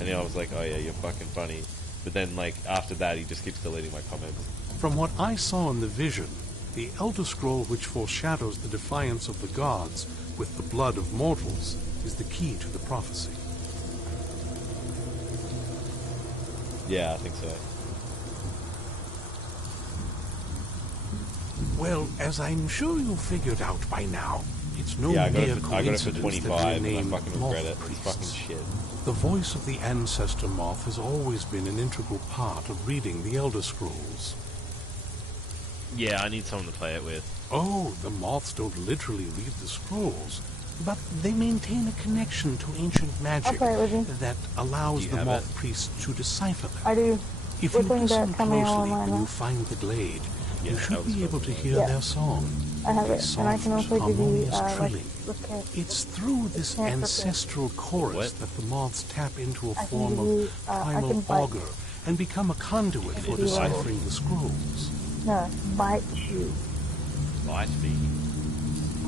And I was like, oh yeah, you're fucking funny. But then like, after that, he just keeps deleting my comments. From what I saw in the vision, the Elder Scroll which foreshadows the defiance of the gods with the blood of mortals is the key to the prophecy. Yeah, I think so. Well, as I'm sure you figured out by now, it's no Yeah, I mere got it for coincidence 25, that you're and I named fucking moth regret it. It's priests. fucking shit. The voice of the Ancestor Moth has always been an integral part of reading the Elder Scrolls. Yeah, I need someone to play it with. Oh, the moths don't literally read the scrolls, but they maintain a connection to ancient magic play it with you. that allows Do you the have moth it? priests to decipher them. I do. If We're you playing listen the Qahnaarin closely online when you now. find the glade, you Yeah, should that was be able to fun. hear Yeah. their song. I have A it, and I can soft, also give you, harmonious like, trilling. look at It's through this Yeah, it's okay. ancestral chorus What? that the moths tap into a I can form give you, of I primal can bite. augur and become a conduit for give you, deciphering the scrolls. No, bite you. Bite me?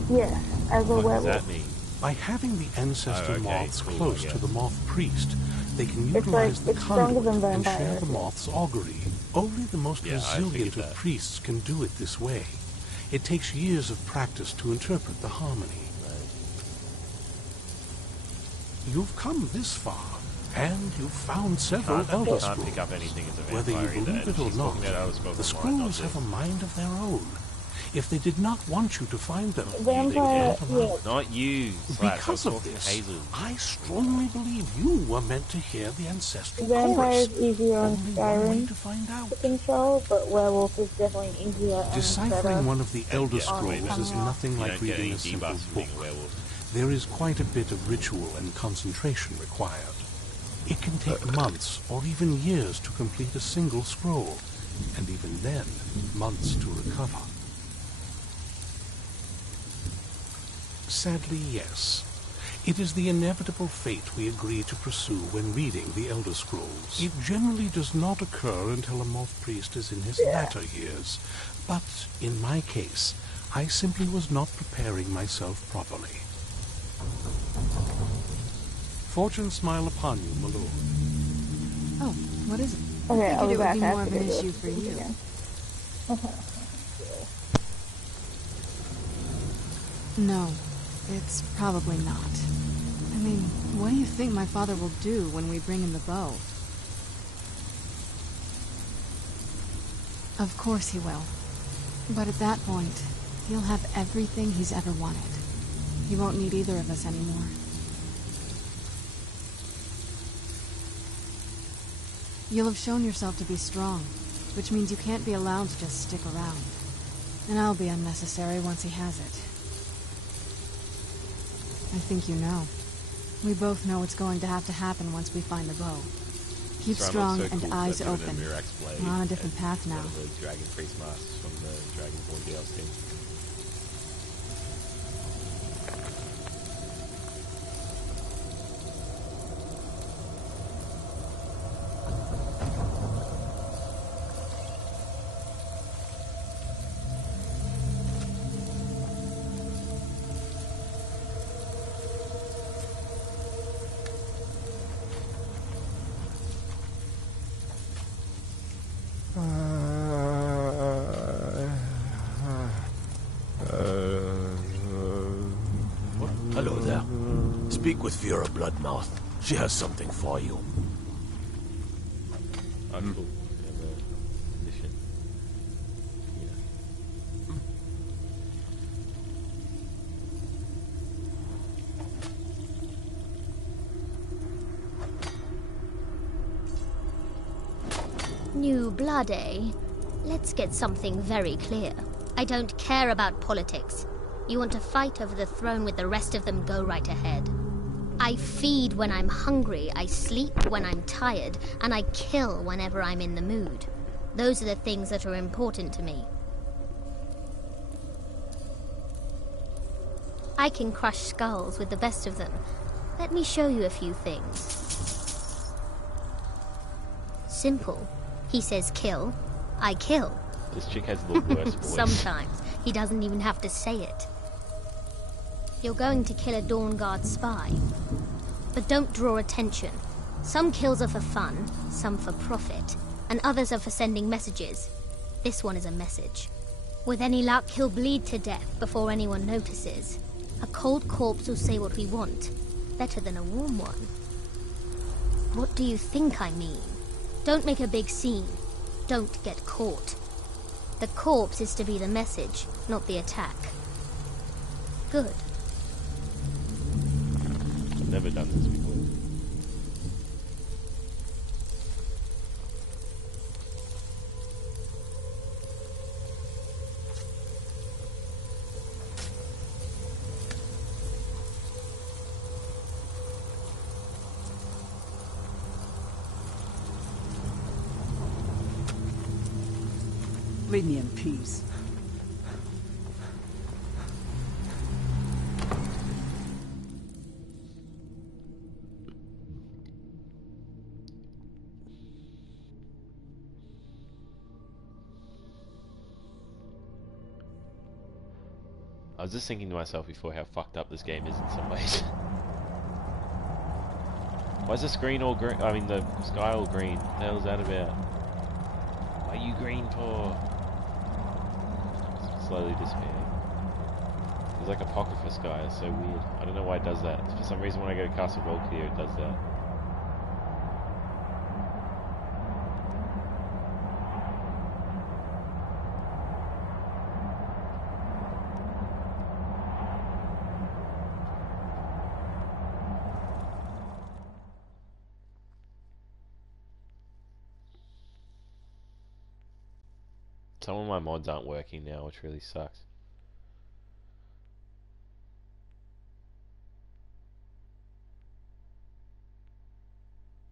Yeah, as a What does werewolf. that mean? By having the ancestor Oh, okay, moths cool, close I to the guess. moth priest, they can It's utilize like- the it's stronger conduit than and share vampire. the moth's augury. Only the most Yeah, I resilient figured of that. priests can do it this way. It takes years of practice to interpret the harmony. You've come this far, and you've found several Elder Can't pick up Scrolls. anything as a Whether you vampire either, believe and it or she's not, talking about Elder Scrolls the Online, scrolls not have a mind of their own, If they did not want you to find them, Vampire, yeah. Not you. Because of this, Hazel. I strongly believe you were meant to hear the ancestral Vampire chorus. is easier on Only one way Skyrim to find out. to control, but werewolf is definitely easier and Deciphering better. one of the Elder Yeah, Scrolls is nothing You like don't get reading any a simple debuffs from book. being a werewolf. There is quite a bit of ritual and concentration required. It can take months or even years to complete a single scroll, and even then, months to recover. Sadly, yes. It is the inevitable fate we agree to pursue when reading the Elder Scrolls. It generally does not occur until a moth priest is in his latter years, but in my case, I simply was not preparing myself properly. Fortune smile upon you, my lord. Oh, what is it? Okay, I I'll figured be it would back be more after of an this issue for you. again. No, it's probably not. I mean, what do you think my father will do when we bring him the bow? Of course he will. But at that point, he'll have everything he's ever wanted. He won't need either of us anymore. You'll have shown yourself to be strong, which means you can't be allowed to just stick around. And I'll be unnecessary once he has it. I think you know. We both know what's going to have to happen once we find the bow. Keep strong and eyes open. We're on a different path now. One of the Dragon Priest masks from the Dragonborn DLC. Hello there. Speak with Vera Bloodmouth. She has something for you. Oh, cool. We have a mission. Yeah. New blood, eh? Let's get something very clear. I don't care about politics. You want to fight over the throne with the rest of them, go right ahead. I feed when I'm hungry, I sleep when I'm tired, and I kill whenever I'm in the mood. Those are the things that are important to me. I can crush skulls with the best of them. Let me show you a few things. Simple. He says kill, I kill. This chick has the worst voice. Sometimes. He doesn't even have to say it. You're going to kill a Dawn Guard spy. But don't draw attention. Some kills are for fun, some for profit, and others are for sending messages. This one is a message. With any luck, he'll bleed to death before anyone notices. A cold corpse will say what we want. Better than a warm one. What do you think I mean? Don't make a big scene. Don't get caught. The corpse is to be the message, not the attack. Good. I've never done this before. Leave me in peace. I was just thinking to myself before how fucked up this game is in some ways. Why is the screen all green? I mean, the sky all green. What the hell is that about? What are you green for? It's slowly disappearing. There's like Apocrypha sky. It's so weird. I don't know why it does that. For some reason, when I go to Castle Valkyrie, it does that. Some of my mods aren't working now, which really sucks.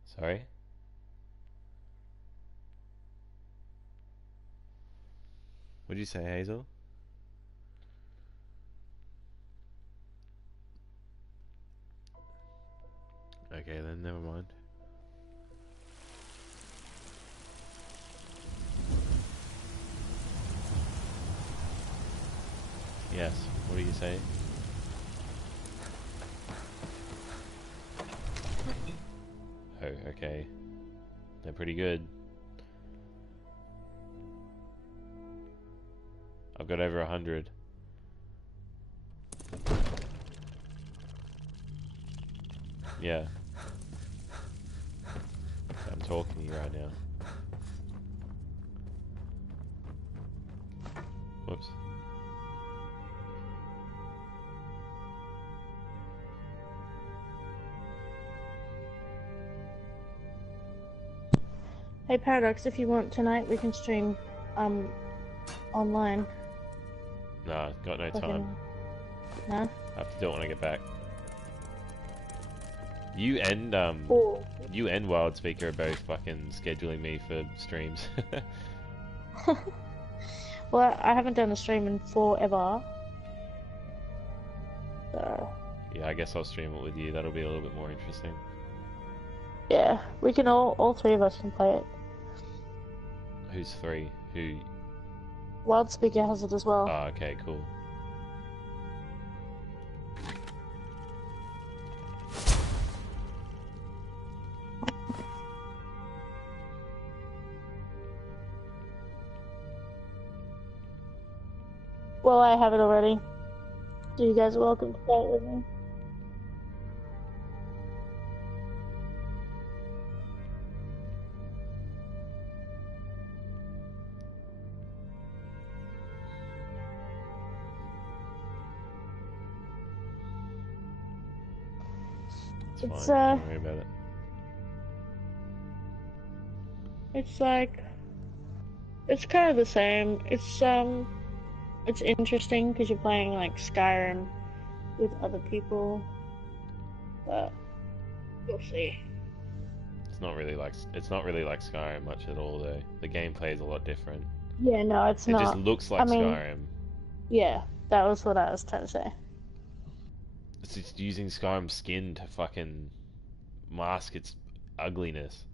Sorry? What'd you say, Hazel? Okay, then never mind. Yes, what do you say? Oh, okay. They're pretty good. I've got over 100. Yeah. I'm talking to you right now. Whoops. Hey Paradox, if you want tonight, we can stream online. Nah, got no time. No? I have to do it when I get back. You and Wildspeaker are both fucking scheduling me for streams. Well, I haven't done a stream in forever. So... Yeah, I guess I'll stream it with you. That'll be a little bit more interesting. Yeah, we can all three of us can play it. Who's three? Who? Wildspeaker has it as well. Oh, okay, cool. Well, I have it already. So you guys are welcome to play it with me. It's fine. Don't worry about it. It's like, it's kind of the same. It's interesting because you're playing like Skyrim with other people, but we'll see. It's not really like Skyrim much at all though. The gameplay is a lot different. Yeah, no, it's not. It just looks like Skyrim. Yeah, that was what I was trying to say. It's just using Skyrim skin to fucking mask its ugliness.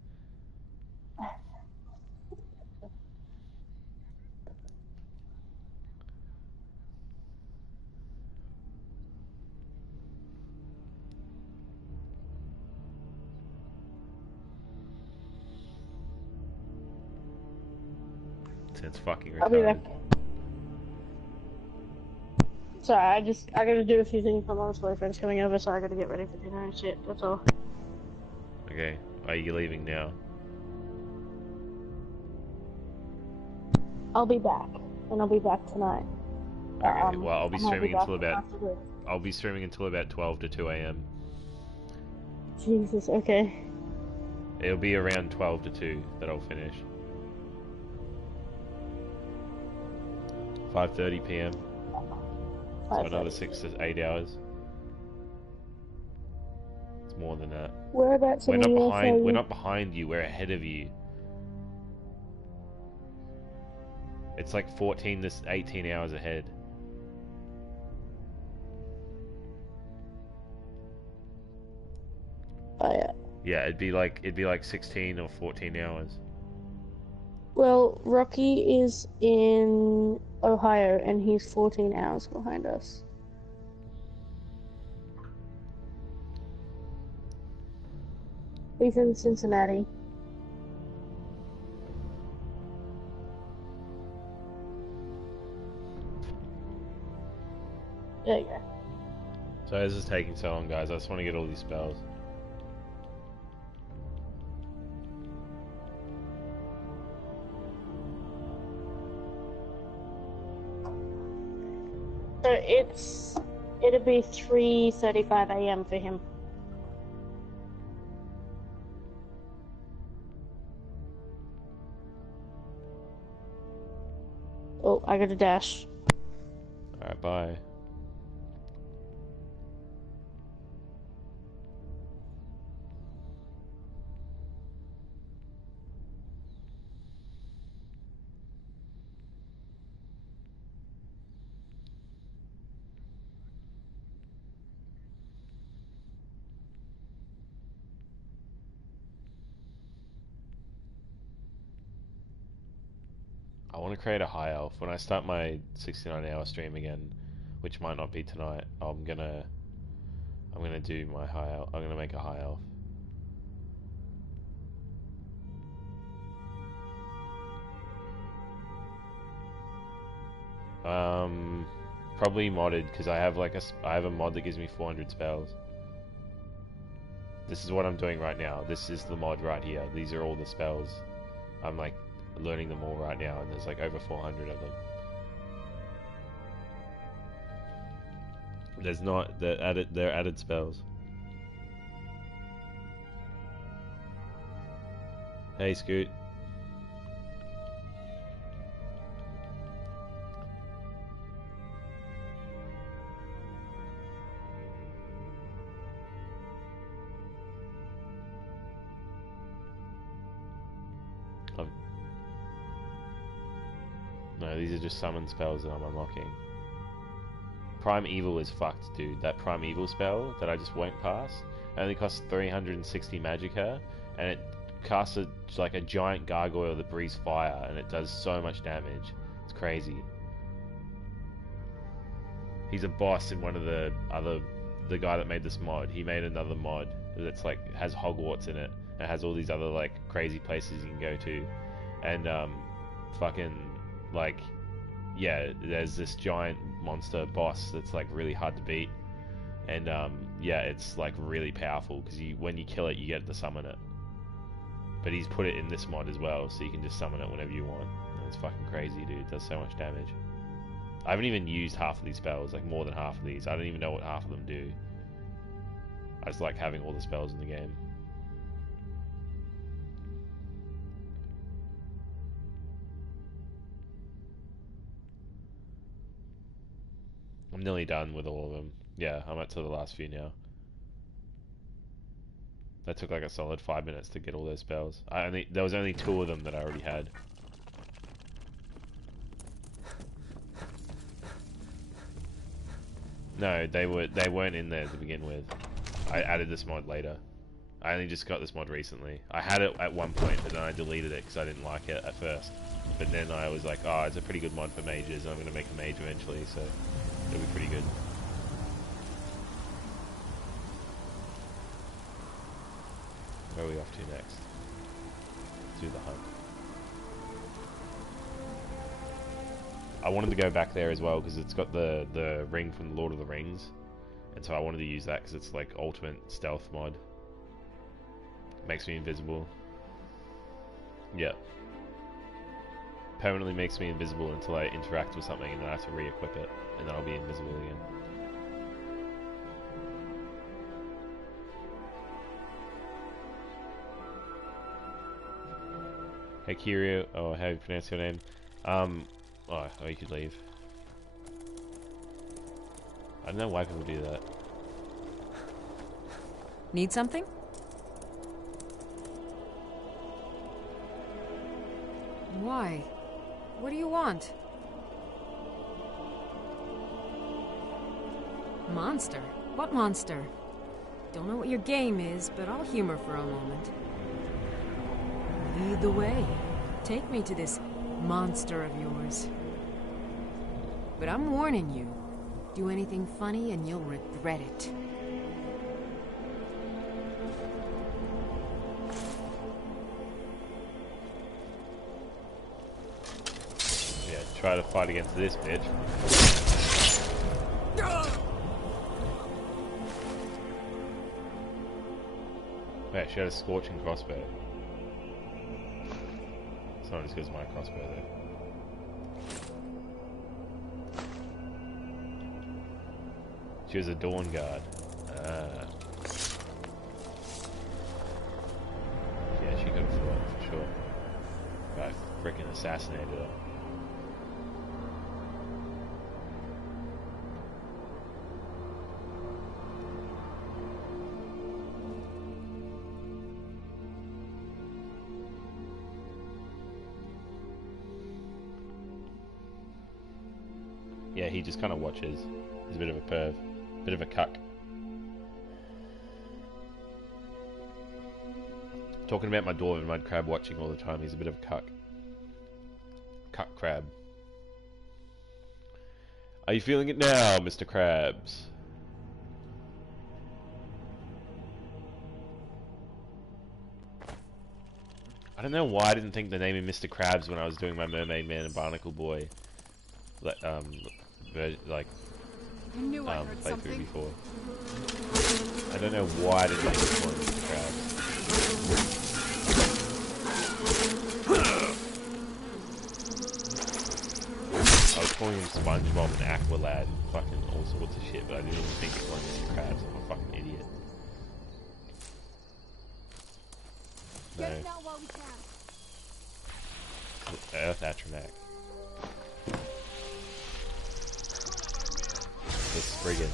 It's fucking retarded. I'll be back. Sorry, I gotta do a few things. My mom's boyfriend's coming over, so I gotta get ready for dinner and shit, that's all. Okay, are you leaving now? I'll be back, and I'll be back tonight. Okay, well I'll be streaming until about... afterwards. I'll be streaming until about 12 to 2 AM. Jesus, okay. It'll be around 12 to 2 that I'll finish. 5:30 PM. So another 6 to 8 hours. It's more than that. Whereabouts in the USA? We're not behind you. We're ahead of you. It's like 14 to 18 hours ahead. Oh yeah. Yeah, it'd be like 16 or 14 hours. Well, Rocky is in Ohio, and he's 14 hours behind us. He's in Cincinnati. There you go. So this is taking so long, guys. I just want to get all these spells. So it'll be 3:35 AM for him. Oh, I got a dash. Alright, bye. I want to create a high elf. When I start my 69-hour stream again, which might not be tonight, I'm gonna do my high elf. I'm gonna make a high elf. Probably modded, because I have a mod that gives me 400 spells. This is what I'm doing right now. This is the mod right here. These are all the spells. I'm like learning them all right now, and there's like over 400 of them. There's not, they're added spells. Hey Scoot. No, these are just summon spells that I'm unlocking. Primeval is fucked, dude. That Primeval spell that I just went past only costs 360 magicka, and it casts like a giant gargoyle that breathes fire, and it does so much damage. It's crazy. He's a boss in one of the guy that made this mod. He made another mod that's like has Hogwarts in it. It has all these other like crazy places you can go to, and fucking like, yeah, there's this giant monster boss that's like really hard to beat, and yeah, it's like really powerful because when you kill it, you get to summon it. But he's put it in this mod as well, so you can just summon it whenever you want. And it's fucking crazy, dude. It does so much damage. I haven't even used half of these spells, like more than half of these. I don't even know what half of them do. I just like having all the spells in the game. I'm nearly done with all of them. Yeah, I'm up to the last few now. That took like a solid 5 minutes to get all those spells. There was only 2 of them that I already had. No, they weren't in there to begin with. I added this mod later. I only just got this mod recently. I had it at one point, but then I deleted it because I didn't like it at first. But then I was like, oh, it's a pretty good mod for mages, and I'm going to make a mage eventually, so it'll be pretty good. Where are we off to next? Do the hunt. I wanted to go back there as well because it's got the ring from the Lord of the Rings, and so I wanted to use that because it's like ultimate stealth mod. Makes me invisible. Yeah. Permanently makes me invisible until I interact with something, and then I have to re-equip it, and then I'll be invisible again. Hey Kiryu, oh, how do you pronounce your name? Oh, you could leave. I don't know why people do that. Need something? Why? What do you want? Monster? What monster? Don't know what your game is, but I'll humor for a moment. Lead the way. Take me to this monster of yours. But I'm warning you. Do anything funny and you'll regret it. Yeah, try to fight against this bitch. Yeah, she had a scorching crossbow. It's not as good as my crossbow though. She was a Dawn Guard. Yeah, she could have fought for sure. But I freaking assassinated her. Yeah, he just kind of watches. He's a bit of a perv. Bit of a cuck. Talking about my dwarven mud crab watching all the time. He's a bit of a cuck. Cuck crab. Are you feeling it now, Mr. Krabs? I don't know why I didn't think the name of Mr. Krabs when I was doing my Mermaid Man and Barnacle Boy like I knew I heard playthrough something. before. I don't know why I didn't think it was Mr. Krabs. I was calling him SpongeBob and Aqualad and fucking all sorts of shit, but I didn't even think it was Mr. Krabs. I'm a fucking idiot. No. Get it out while we can. Earth Atronac. The Spriggan.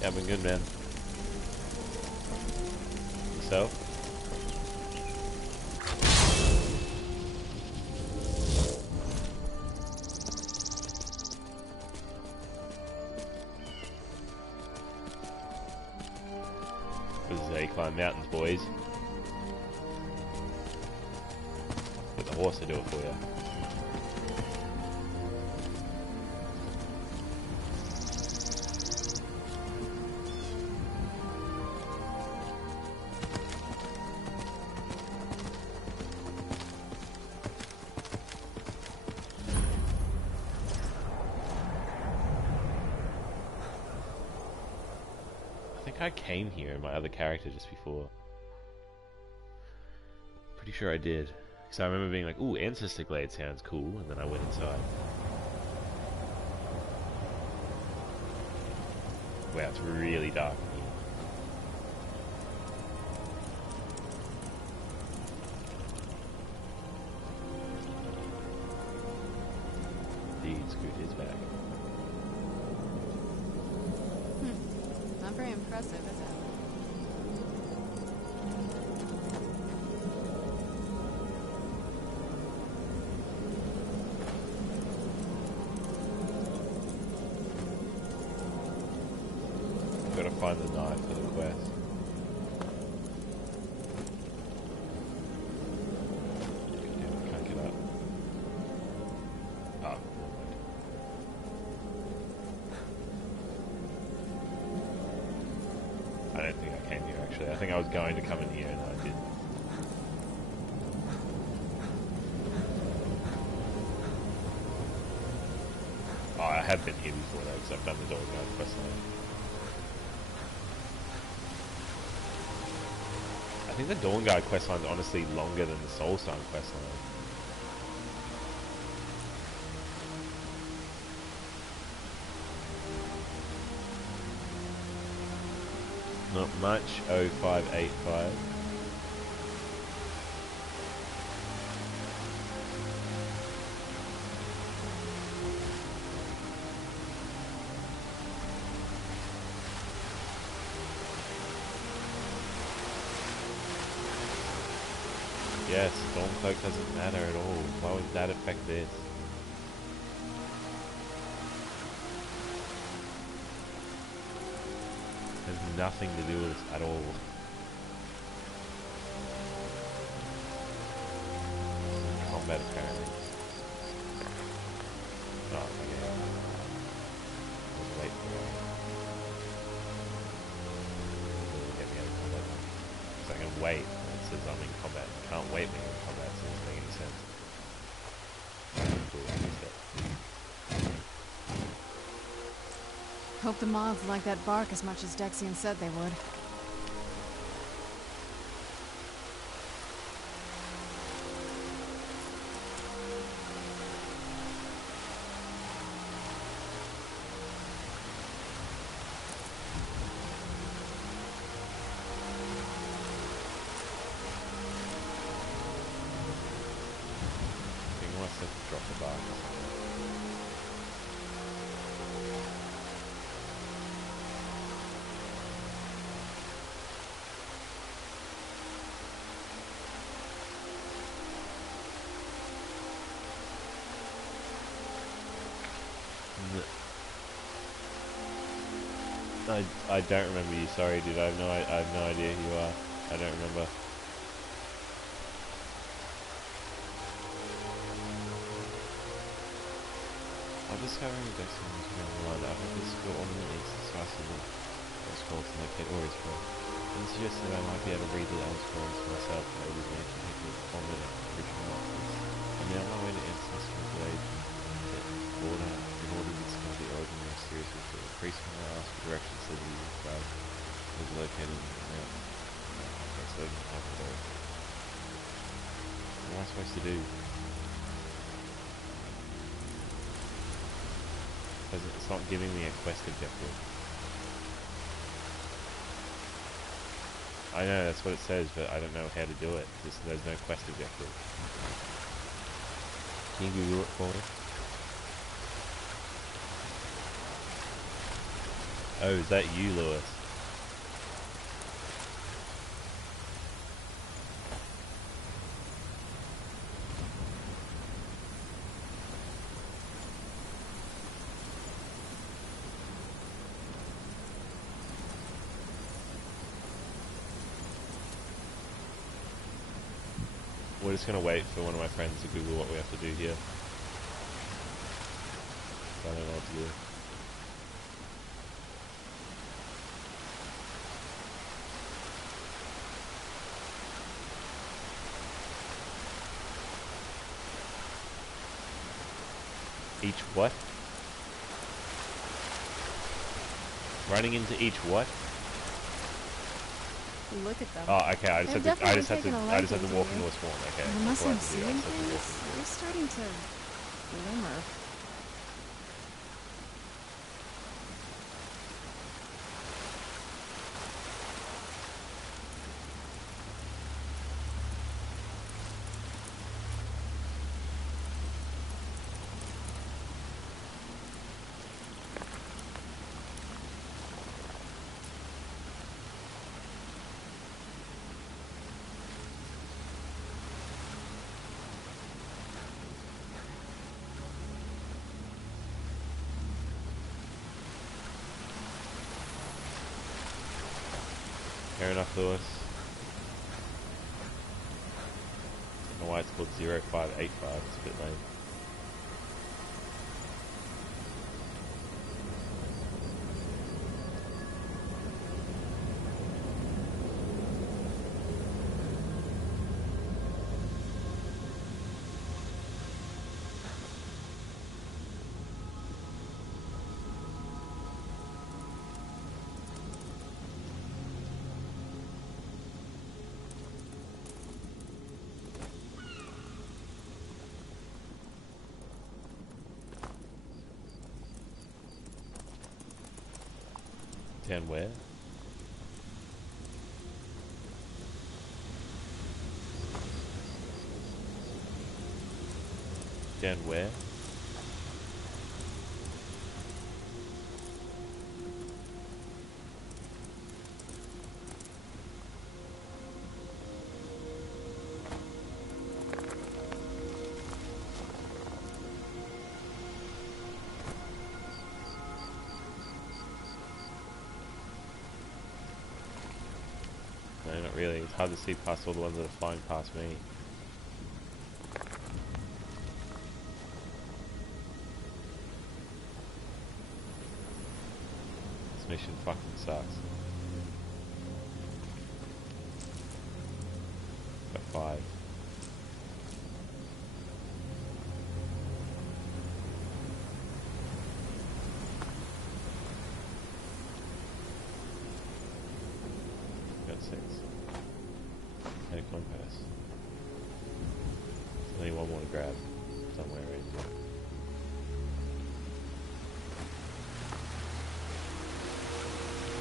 Yeah, I've been good, man. So? This is how you climb mountains, boys. Get the horse to do it for you. I came here in my other character just before. Pretty sure I did. Because I remember being like, ooh, Ancestor Glade sounds cool, and then I went inside. Wow, it's really dark in here. Dude, Scoot is back. Not very impressive, is it? Gotta find the knife for the quest. Damn, I can't get up. Oh, I don't think I came here actually. I think I was going to come in here and I didn't. Oh, I have been here before though, because I've done the Dohvas quest line. I think the Dawnguard questline is honestly longer than the Soulstone questline. Not much. 0585. Yes, Stormcloak doesn't matter at all. Why would that affect this? Has nothing to do with this at all. Combat apparently. Oh, okay. Let's wait for it. Get me out of combat. Because I can wait. It says I'm in combat. I can't wait when you're in combat, so it doesn't make any sense. Cool, I missed it. Hope the moths like that bark as much as Dexian said they would. I don't remember you. Sorry, dude. I have no idea who you are. I don't remember. I'm discovering the Destiny is going on. I have this skill ornament is discussing the scrolls to locate Ori's scroll. And suggested that I might be able to read the Elder Scrolls myself, but it was making me ornament original artist. I'm now on my way to Ancestral Glade in order to discover the origin of the mysterious ritual. The priest when I asked for directions to the crowd was located in the mount. Okay, so I didn't have to go. What am I supposed to do? It's not giving me a quest objective. I know that's what it says, but I don't know how to do it. There's no quest objective. Can you Google it for me? Oh, is that you, Lewis? We're just going to wait for one of my friends to Google what we have to do here. I don't know what to do. Each what? Running into each what? Look at them. Oh, okay. I just They're have to definitely walk taking into a a spawn. Okay. The that's what I have Muslim to do. I seeing just have to walk things, into they're starting to glimmer. Fair enough, Lewis. I don't know why it's called 0585. It's a bit lame. Down where? Down where? No, not really. It's hard to see past all the ones that are flying past me. This mission fucking sucks. Got 5. Got 6. And a compass. There's only one more to grab somewhere in here.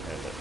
And it.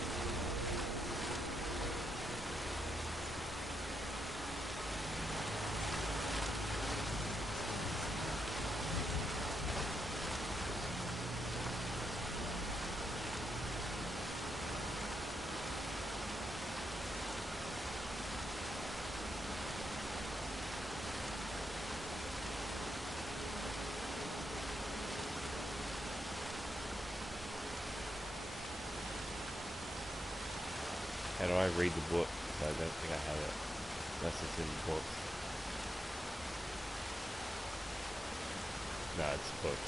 How do I read the book? So I don't think I have it. Unless it's in books. No, it's books.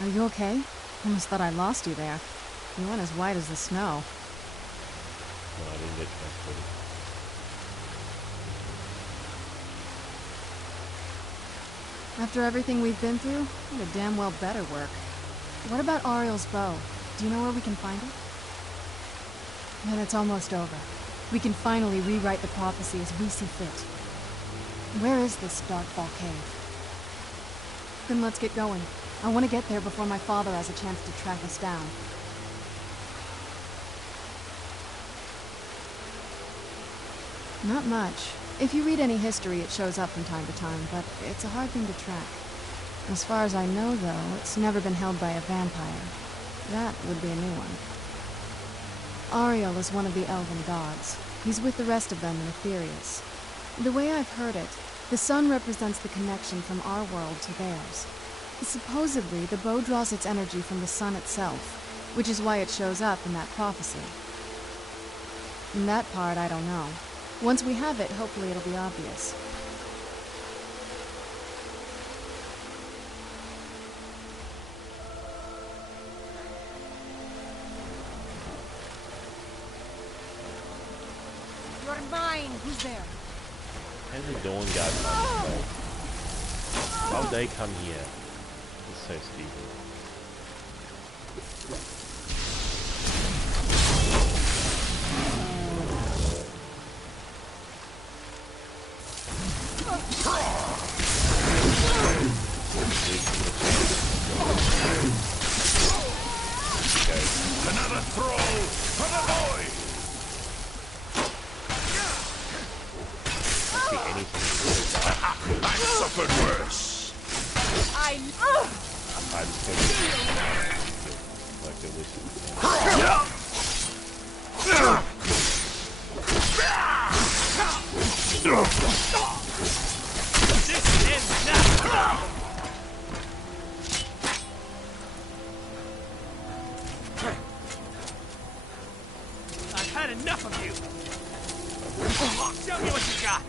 Are you okay? Almost thought I lost you there. You went as white as the snow. No, I didn't get transported. After everything we've been through, it damn well better work. What about Ariel's bow? Do you know where we can find it? Then it's almost over. We can finally rewrite the prophecy as we see fit. Where is this Darkfall cave? Then let's get going. I want to get there before my father has a chance to track us down. Not much. If you read any history, it shows up from time to time, but it's a hard thing to track. As far as I know, though, it's never been held by a vampire. That would be a new one. Ariel is one of the elven gods. He's with the rest of them in Aetherius. The way I've heard it, the sun represents the connection from our world to theirs. Supposedly, the bow draws its energy from the sun itself, which is why it shows up in that prophecy. In that part, I don't know. Once we have it, hopefully it'll be obvious. You're mine! Who's there? And the Dawn Guard come this way. Why would they come here? It's so stupid. Another throw for the boy! See anything. I suffered worse. I'm so like delicious. This ends now! I've had enough of you! Show me what you got!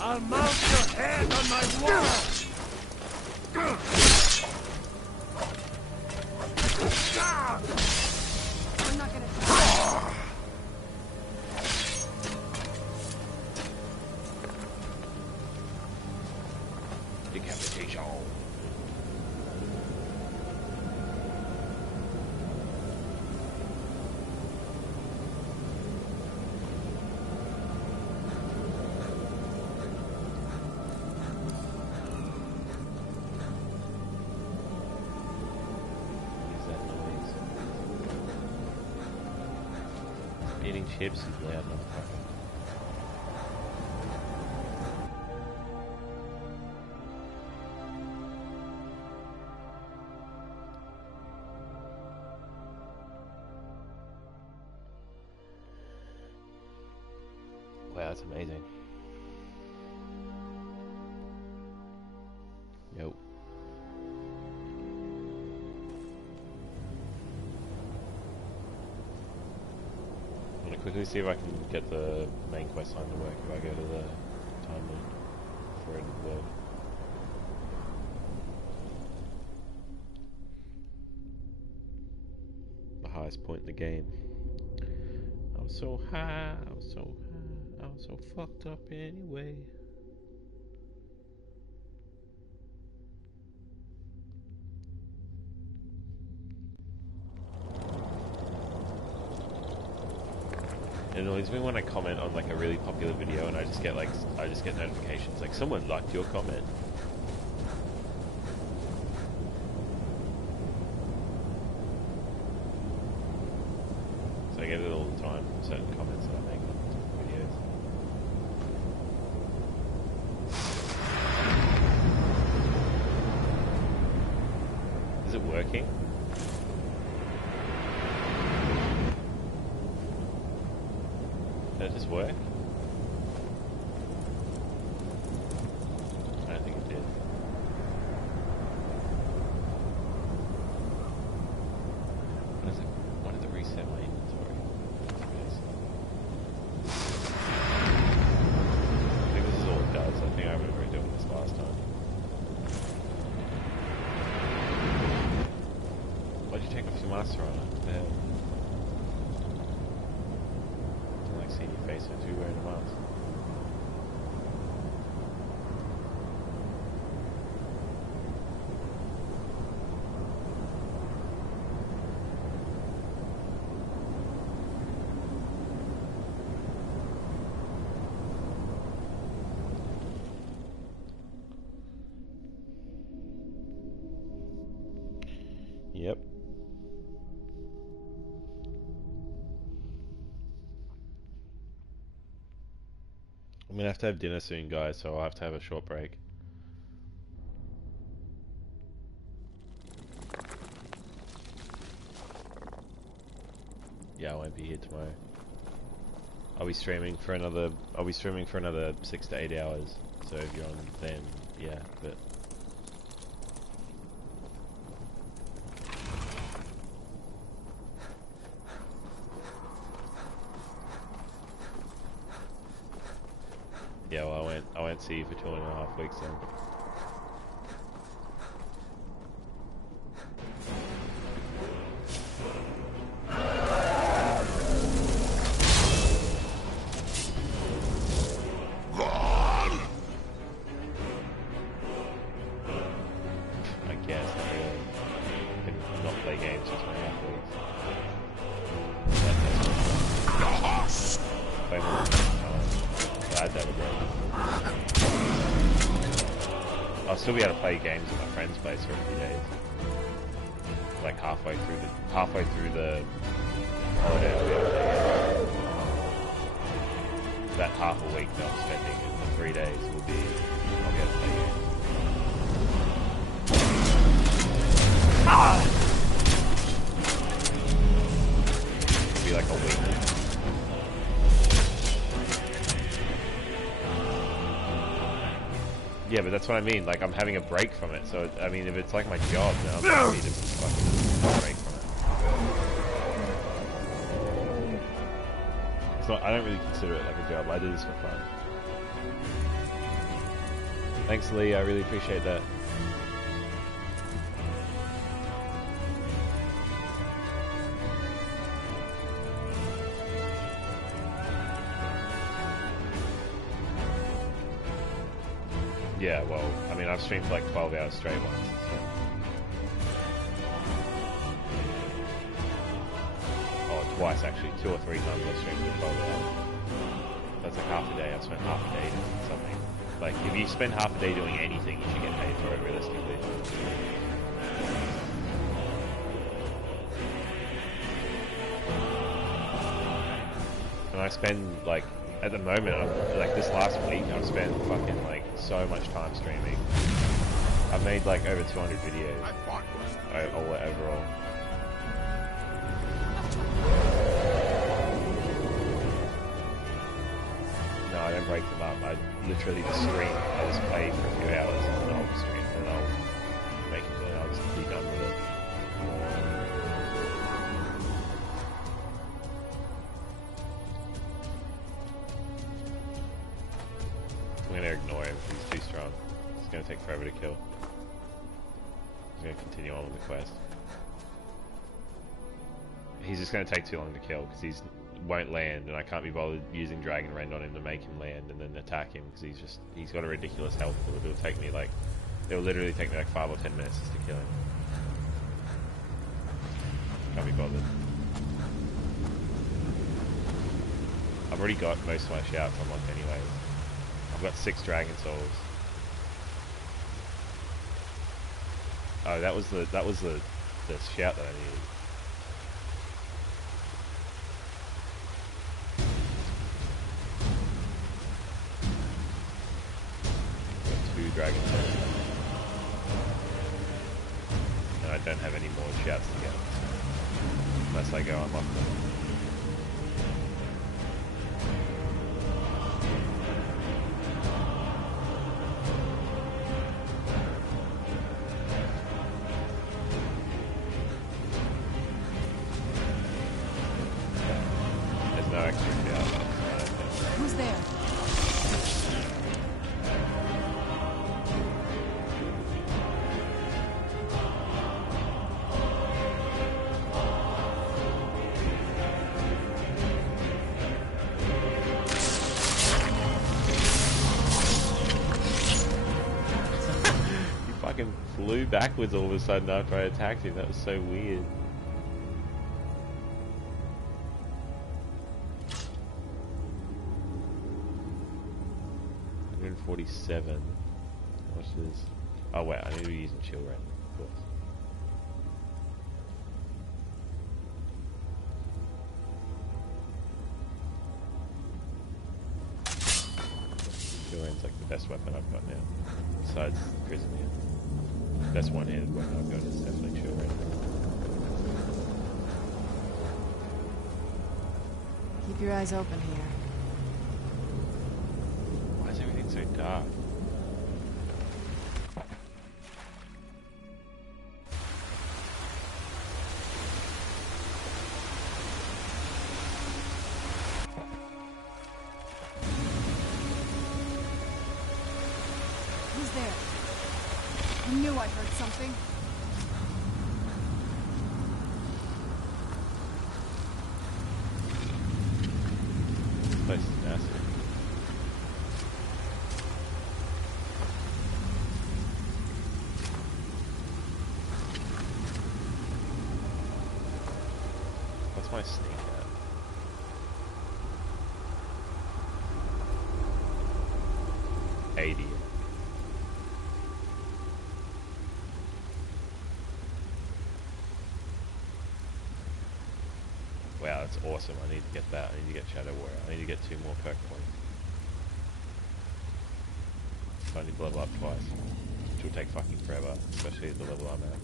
I'll mount your head on my wall! I'm not gonna die. Decapitation. Eating chips is loud enough. Wow, that's amazing. Yo. I'm gonna quickly see if I can get the main quest line to work if I go to the time loop for a world. The highest point in the game. I was so high, I was so high, I was so fucked up anyway. It annoys me when I comment on like a really popular video and I just get notifications like someone liked your comment. So I get it all the time, certain comments that I make on videos. Is it working? Did it just work? I don't think it did. What is it reset my inventory? I think this is all it does. I think I remember doing this last time. Why'd you take off your master on it? See your face with you wearing a mask. Yep. I'm gonna have to have dinner soon, guys, so I'll have to have a short break. Yeah, I won't be here tomorrow. I'll be streaming for another 6 to 8 hours. So if you're on then, yeah, but yeah, well, I won't see you for 2.5 weeks then. I guess I can not play games for 2.5 weeks. Play more. Glad that would work. I'll still be able to play games at my friend's place for a few days. Like halfway through the holiday, I'll be able to play games. That half a week that I'm spending in the 3 days I'll be able to play games. It'll be like a week. Yeah, but that's what I mean. Like, I'm having a break from it. So, I mean, if it's like my job, then I'm gonna need to fucking break from it. It's not, I don't really consider it like a job. I do this for fun. Thanks, Lee. I really appreciate that. Yeah, well, I mean, I've streamed for like 12 hours straight once. So. Oh, twice actually. 2 or 3 times I've streamed for 12 hours. That's like half a day. I've spent half a day doing something. Like, if you spend half a day doing anything, you should get paid for it, realistically. And I spend, like, at the moment, like this last week, I've spent fucking like so much time streaming. I've made like over 200 videos, or overall. No, I don't break them up. I literally just stream. I just play for a few hours and then I'll stream and I'll make it and I'll just be done with it. I'm gonna ignore him. He's too strong. It's gonna take forever to kill. I'm gonna continue on with the quest. He's just gonna take too long to kill because he won't land, and I can't be bothered using Dragon Rend on him to make him land and then attack him because he's got a ridiculous health pool. It'll literally take me like 5 or 10 minutes just to kill him. Can't be bothered. I've already got most of my shouts unlocked anyway. I've got 6 dragon souls. Oh, that was the shout that I needed. Got 2 dragon souls. And I don't have any more shouts to get. Unless I go unlock them. There's no extra shout. Who's there? Flew backwards all of a sudden after I attacked him. That was so weird. $147. How much is... Oh wait, I need to be using chill rating, of course. Chill rating's like the best weapon I've got now. Besides prison here. Best one-handed weapon I've got is definitely chill rating. Keep your eyes open here. Why is everything so dark? Who's there? I knew I heard something. This place is massive. What's my sneak at? 80. Wow, that's awesome. I need to get that. I need to get Shadow Warrior. I need to get 2 more perk points. So I need to level up twice. Which will take fucking forever, especially at the level I'm at.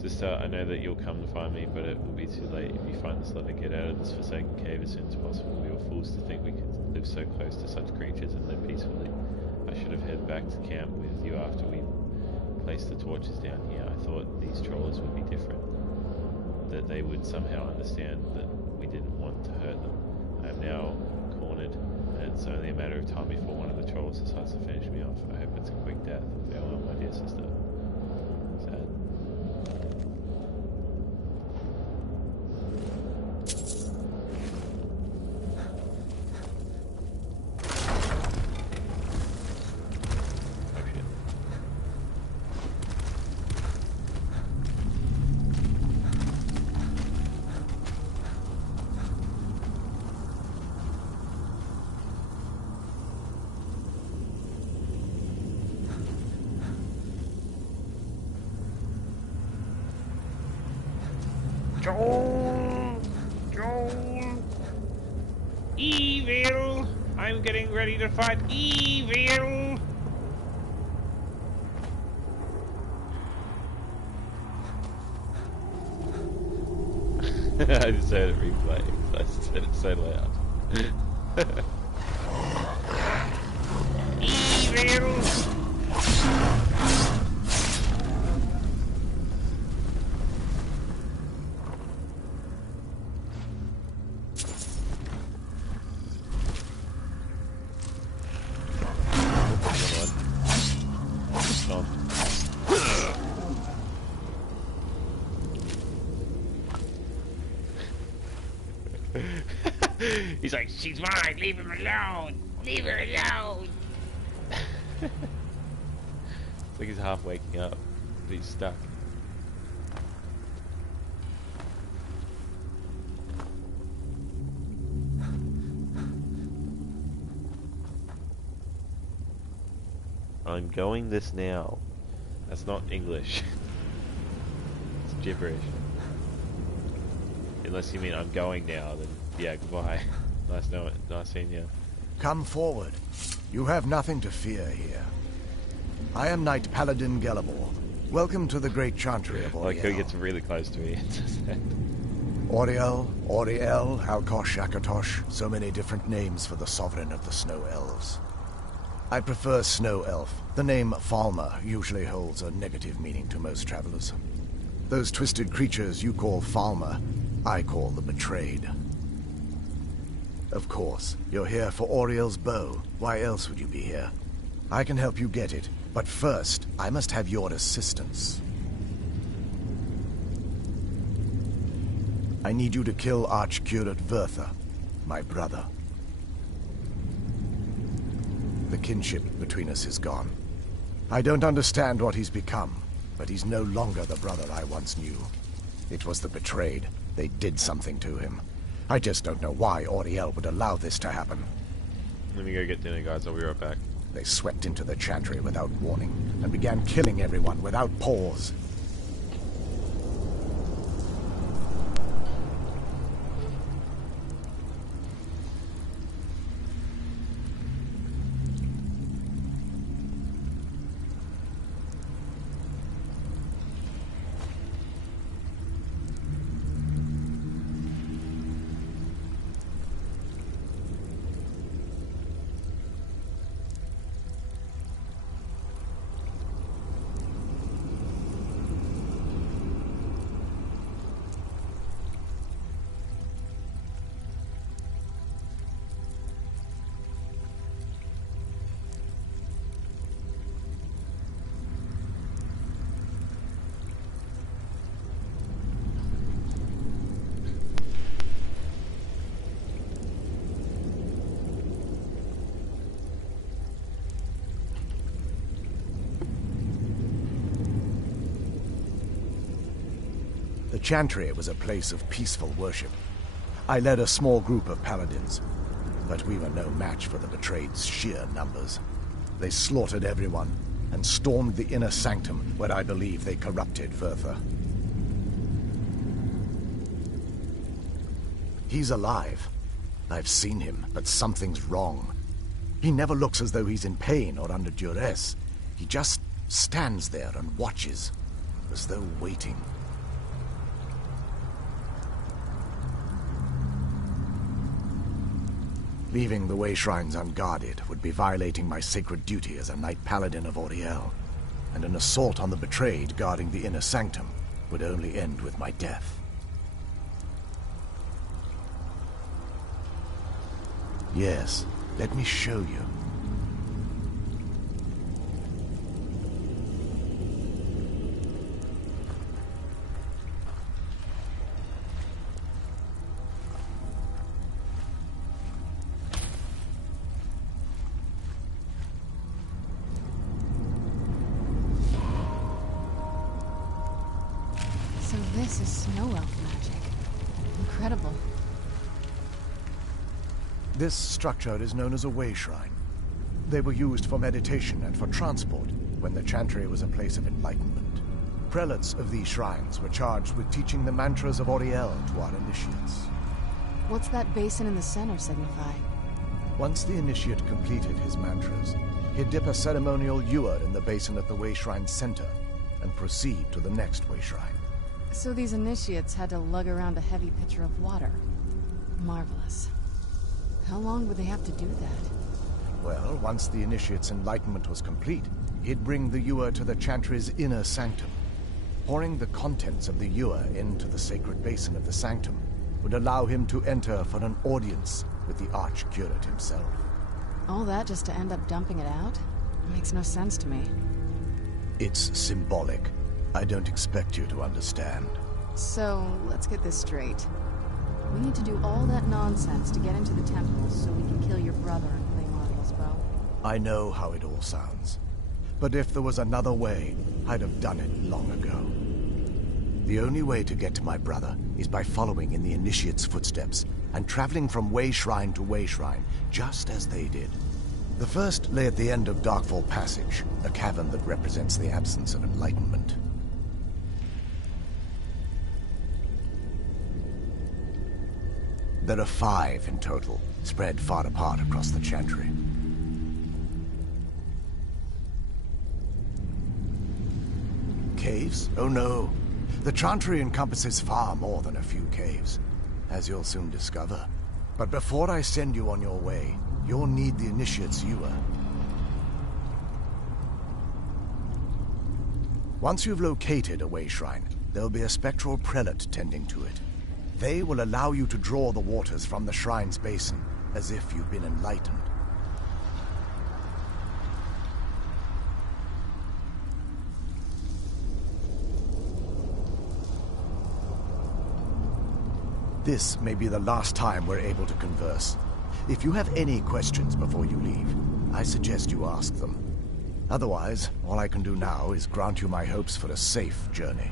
Sister, I know that you'll come to find me, but it will be too late if you find this letter. Get out of this forsaken cave as soon as possible. We were fools to think we could live so close to such creatures and live peacefully. I should have headed back to camp with you after we placed the torches down here. I thought these trollers would be different, that they would somehow understand that we didn't want to hurt them. I am now cornered, and it's only a matter of time before one of the trolls decides to finish me off. I hope it's a quick death. Farewell, my dear sister. Sad. Joel! Joel! Evil! I'm getting ready to fight evil! I just heard it replay. I said it so loud. Evil! He's like, she's mine, leave him alone! Leave her alone! It's like he's half waking up, but he's stuck. I'm going this now. That's not English. It's gibberish. Unless you mean I'm going now, then yeah, goodbye. Nice seeing you. Come forward. You have nothing to fear here. I am Knight Paladin Gelabor. Welcome to the Great Chantry of Oriel. Like he gets really close to me. Oriel, Oriel, Alkosh, Akatosh, so many different names for the sovereign of the Snow Elves. I prefer Snow Elf. The name Falmer usually holds a negative meaning to most travelers. Those twisted creatures you call Falmer, I call the Betrayed. Of course, you're here for Oriel's bow. Why else would you be here? I can help you get it, but first, I must have your assistance. I need you to kill Archcurate Vertha, my brother. The kinship between us is gone. I don't understand what he's become, but he's no longer the brother I once knew. It was the Betrayed. They did something to him. I just don't know why Oriel would allow this to happen. Let me go get dinner, guys. I'll be right back. They swept into the Chantry without warning, and began killing everyone without pause. The Chantry was a place of peaceful worship. I led a small group of paladins, but we were no match for the Betrayed's sheer numbers. They slaughtered everyone and stormed the inner sanctum where I believe they corrupted Vertha. He's alive. I've seen him, but something's wrong. He never looks as though he's in pain or under duress. He just stands there and watches, as though waiting. Leaving the way shrines unguarded would be violating my sacred duty as a Knight Paladin of Oriel, and an assault on the Betrayed guarding the inner sanctum would only end with my death. Yes, let me show you. So this is snow elf magic. Incredible. This structure is known as a way shrine. They were used for meditation and for transport when the Chantry was a place of enlightenment. Prelates of these shrines were charged with teaching the mantras of Oriel to our initiates. What's that basin in the center signify? Once the initiate completed his mantras, he'd dip a ceremonial ewer in the basin at the way shrine's center and proceed to the next way shrine. So these initiates had to lug around a heavy pitcher of water. Marvelous. How long would they have to do that? Well, once the Initiate's enlightenment was complete, he'd bring the Ewer to the Chantry's inner sanctum. Pouring the contents of the Ewer into the sacred basin of the sanctum would allow him to enter for an audience with the Archcurate himself. All that just to end up dumping it out? It makes no sense to me. It's symbolic. I don't expect you to understand. So, let's get this straight. We need to do all that nonsense to get into the temple so we can kill your brother and claim Marvel's bow. I know how it all sounds. But if there was another way, I'd have done it long ago. The only way to get to my brother is by following in the Initiate's footsteps and traveling from way shrine to way shrine, just as they did. The first lay at the end of Darkfall Passage, a cavern that represents the absence of enlightenment. There are 5 in total, spread far apart across the Chantry. Caves? Oh no. The Chantry encompasses far more than a few caves, as you'll soon discover. But before I send you on your way, you'll need the Initiate's Ewer. Once you've located a way shrine, there'll be a spectral prelate tending to it. They will allow you to draw the waters from the shrine's basin, as if you've been enlightened. This may be the last time we're able to converse. If you have any questions before you leave, I suggest you ask them. Otherwise, all I can do now is grant you my hopes for a safe journey.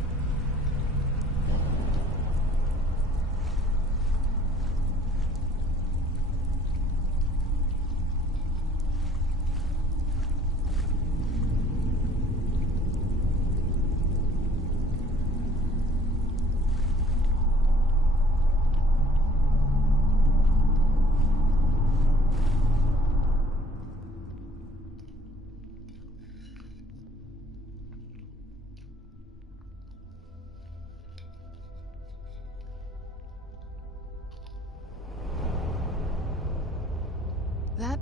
That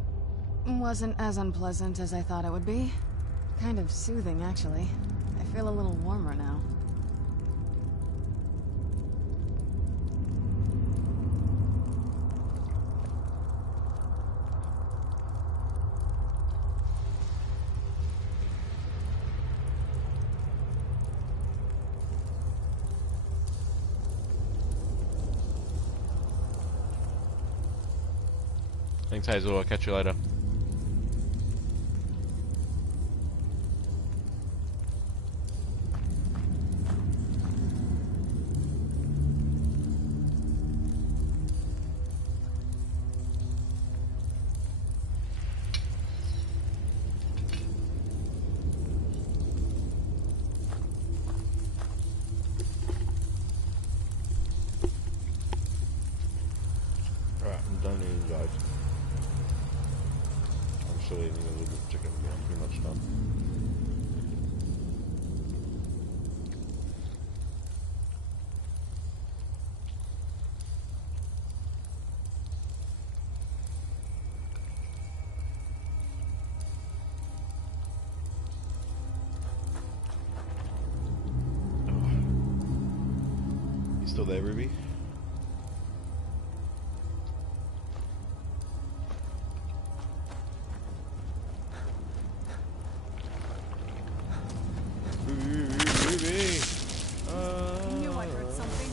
wasn't as unpleasant as I thought it would be. Kind of soothing, actually. I feel a little warmer now. Thanks, Hazel. I'll catch you later. Alright, I'm done eating, guys. I'm still eating a little bit of chicken, but I'm pretty much done. You still there, Ruby? Ruby! I knew I heard something.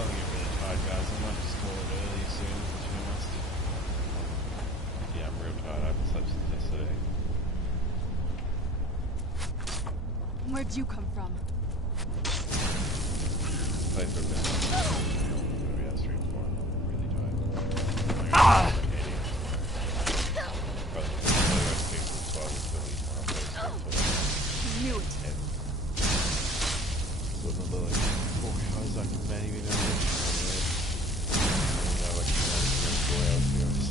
starting to get really tired, guys. I might just call it early soon, to be honest. Yeah, I'm real tired. I haven't slept since yesterday. Where'd you come from? Played for a bit. Maybe I streamed for it. I'm really tired. Knew it. Wasn't a little 4 hours like maybe no. I don't know what you know. 4 hours, to be honest.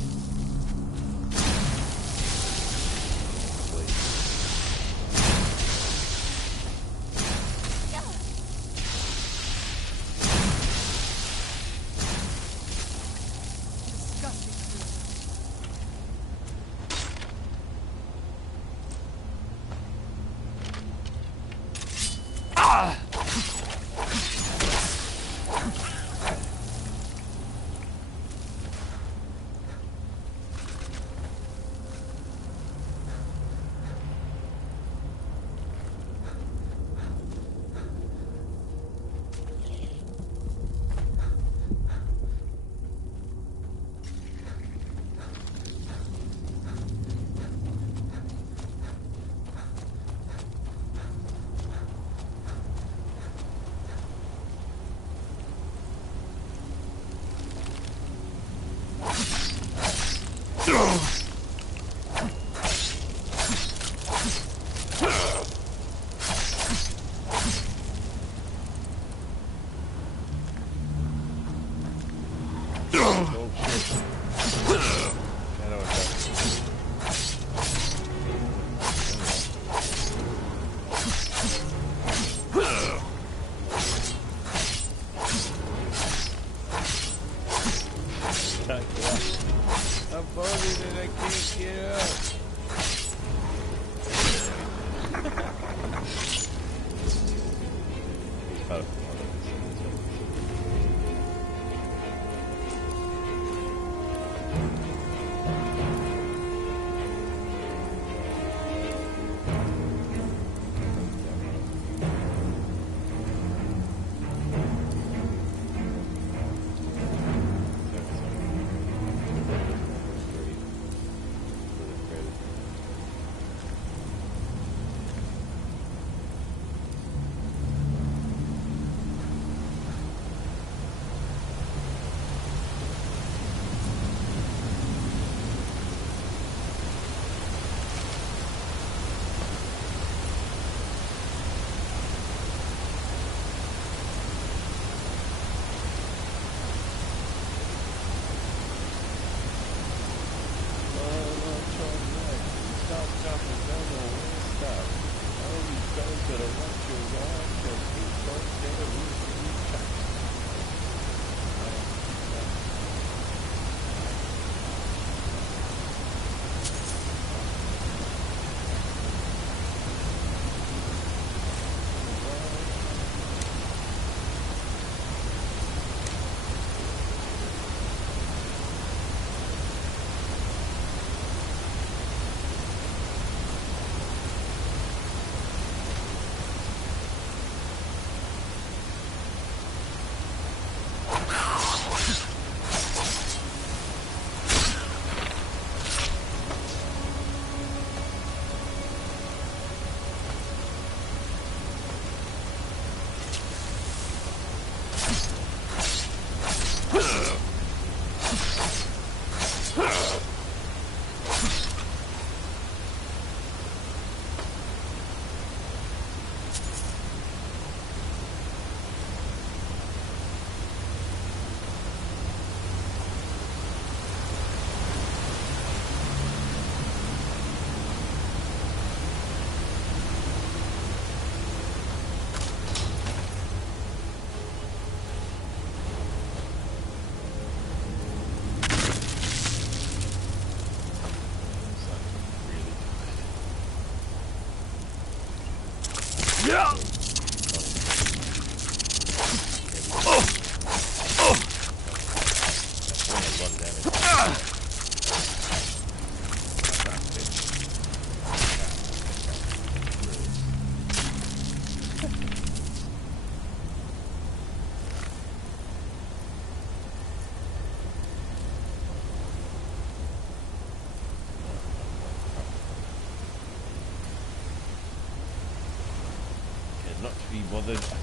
Not to be bothered at all.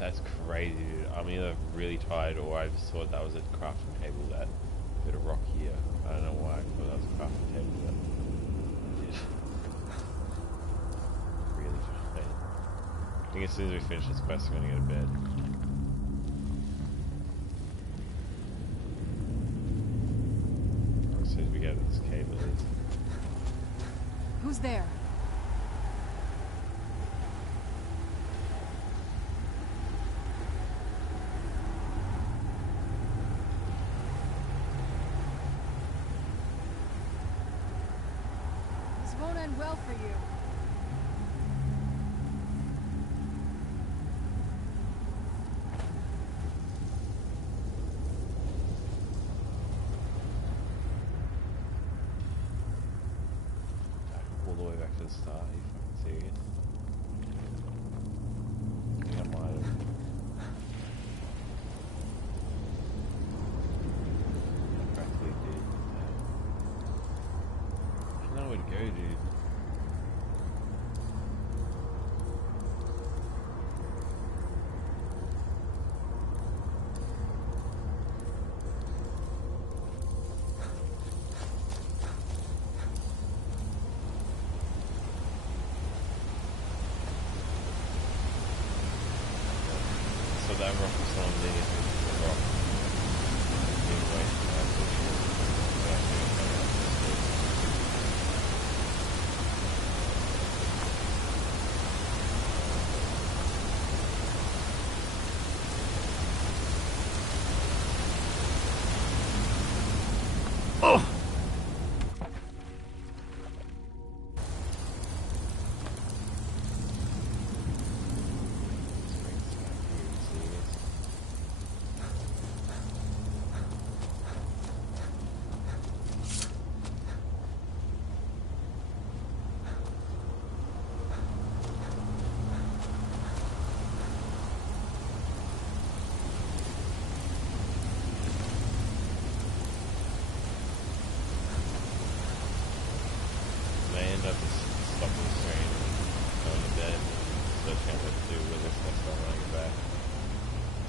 That's crazy, dude. I'm either really tired or I just thought that was a crafting table, that bit of rock here. I don't know why I thought that was a crafting table, but I did. Really tired. I think as soon as we finish this quest, I'm gonna go to bed. As soon as we get to this cave, at least. Who's there? Won't end well for you. All the way back to the start, are you fucking serious? I think I might have. I practically did. I don't know where to go, dude. So that rock was not needed to the rock. Anyway, that's for sure. Oh!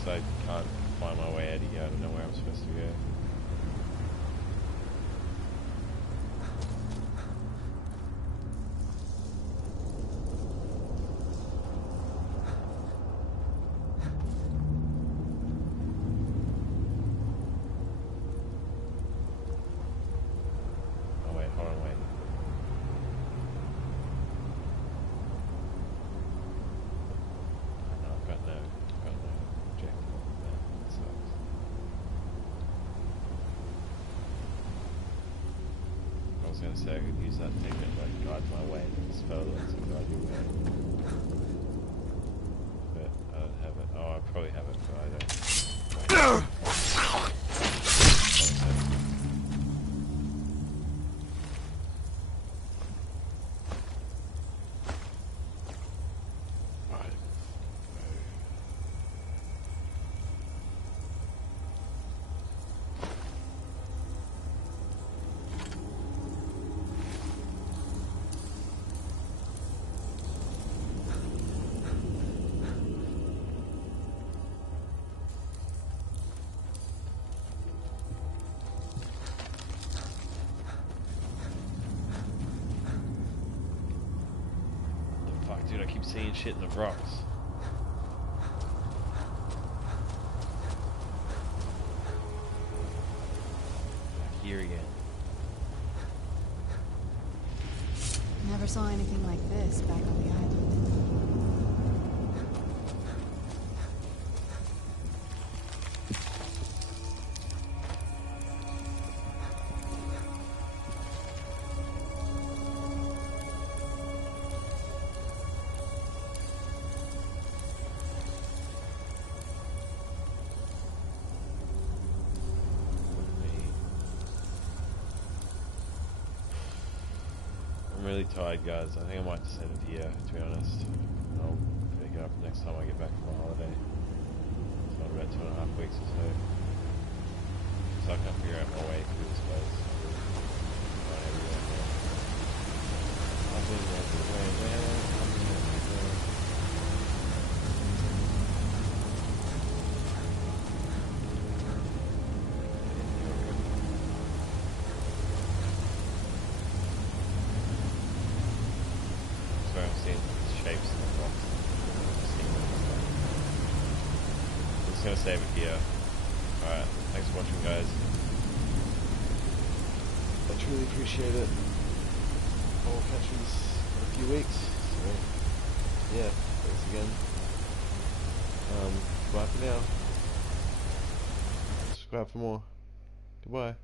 I can't find my way out of here. I don't know where I'm supposed to go. Oh wait, hold on, wait. No, I've got no objective. That sucks. I was gonna say I could use that thing that like guides my way, the spell that's to guide your way. But I don't have it. Oh, I probably have it, but I don't. Dude, I keep seeing shit in the rocks. Back here again. Never saw anything like this back on the island. I'm really tired, guys. I think I might just end it here, to be honest. I'll pick it up next time I get back from my holiday. It's not about 2.5 weeks or so. So I can't figure out my way through this place. Not everywhere now. I've been everywhere, man. I've been everywhere. I'm seeing shapes in the rocks. I'm just gonna save it here. Alright, thanks for watching, guys. I truly appreciate it. I'll catch you in a few weeks. So, yeah, thanks again. Bye for now. Subscribe for more. Goodbye.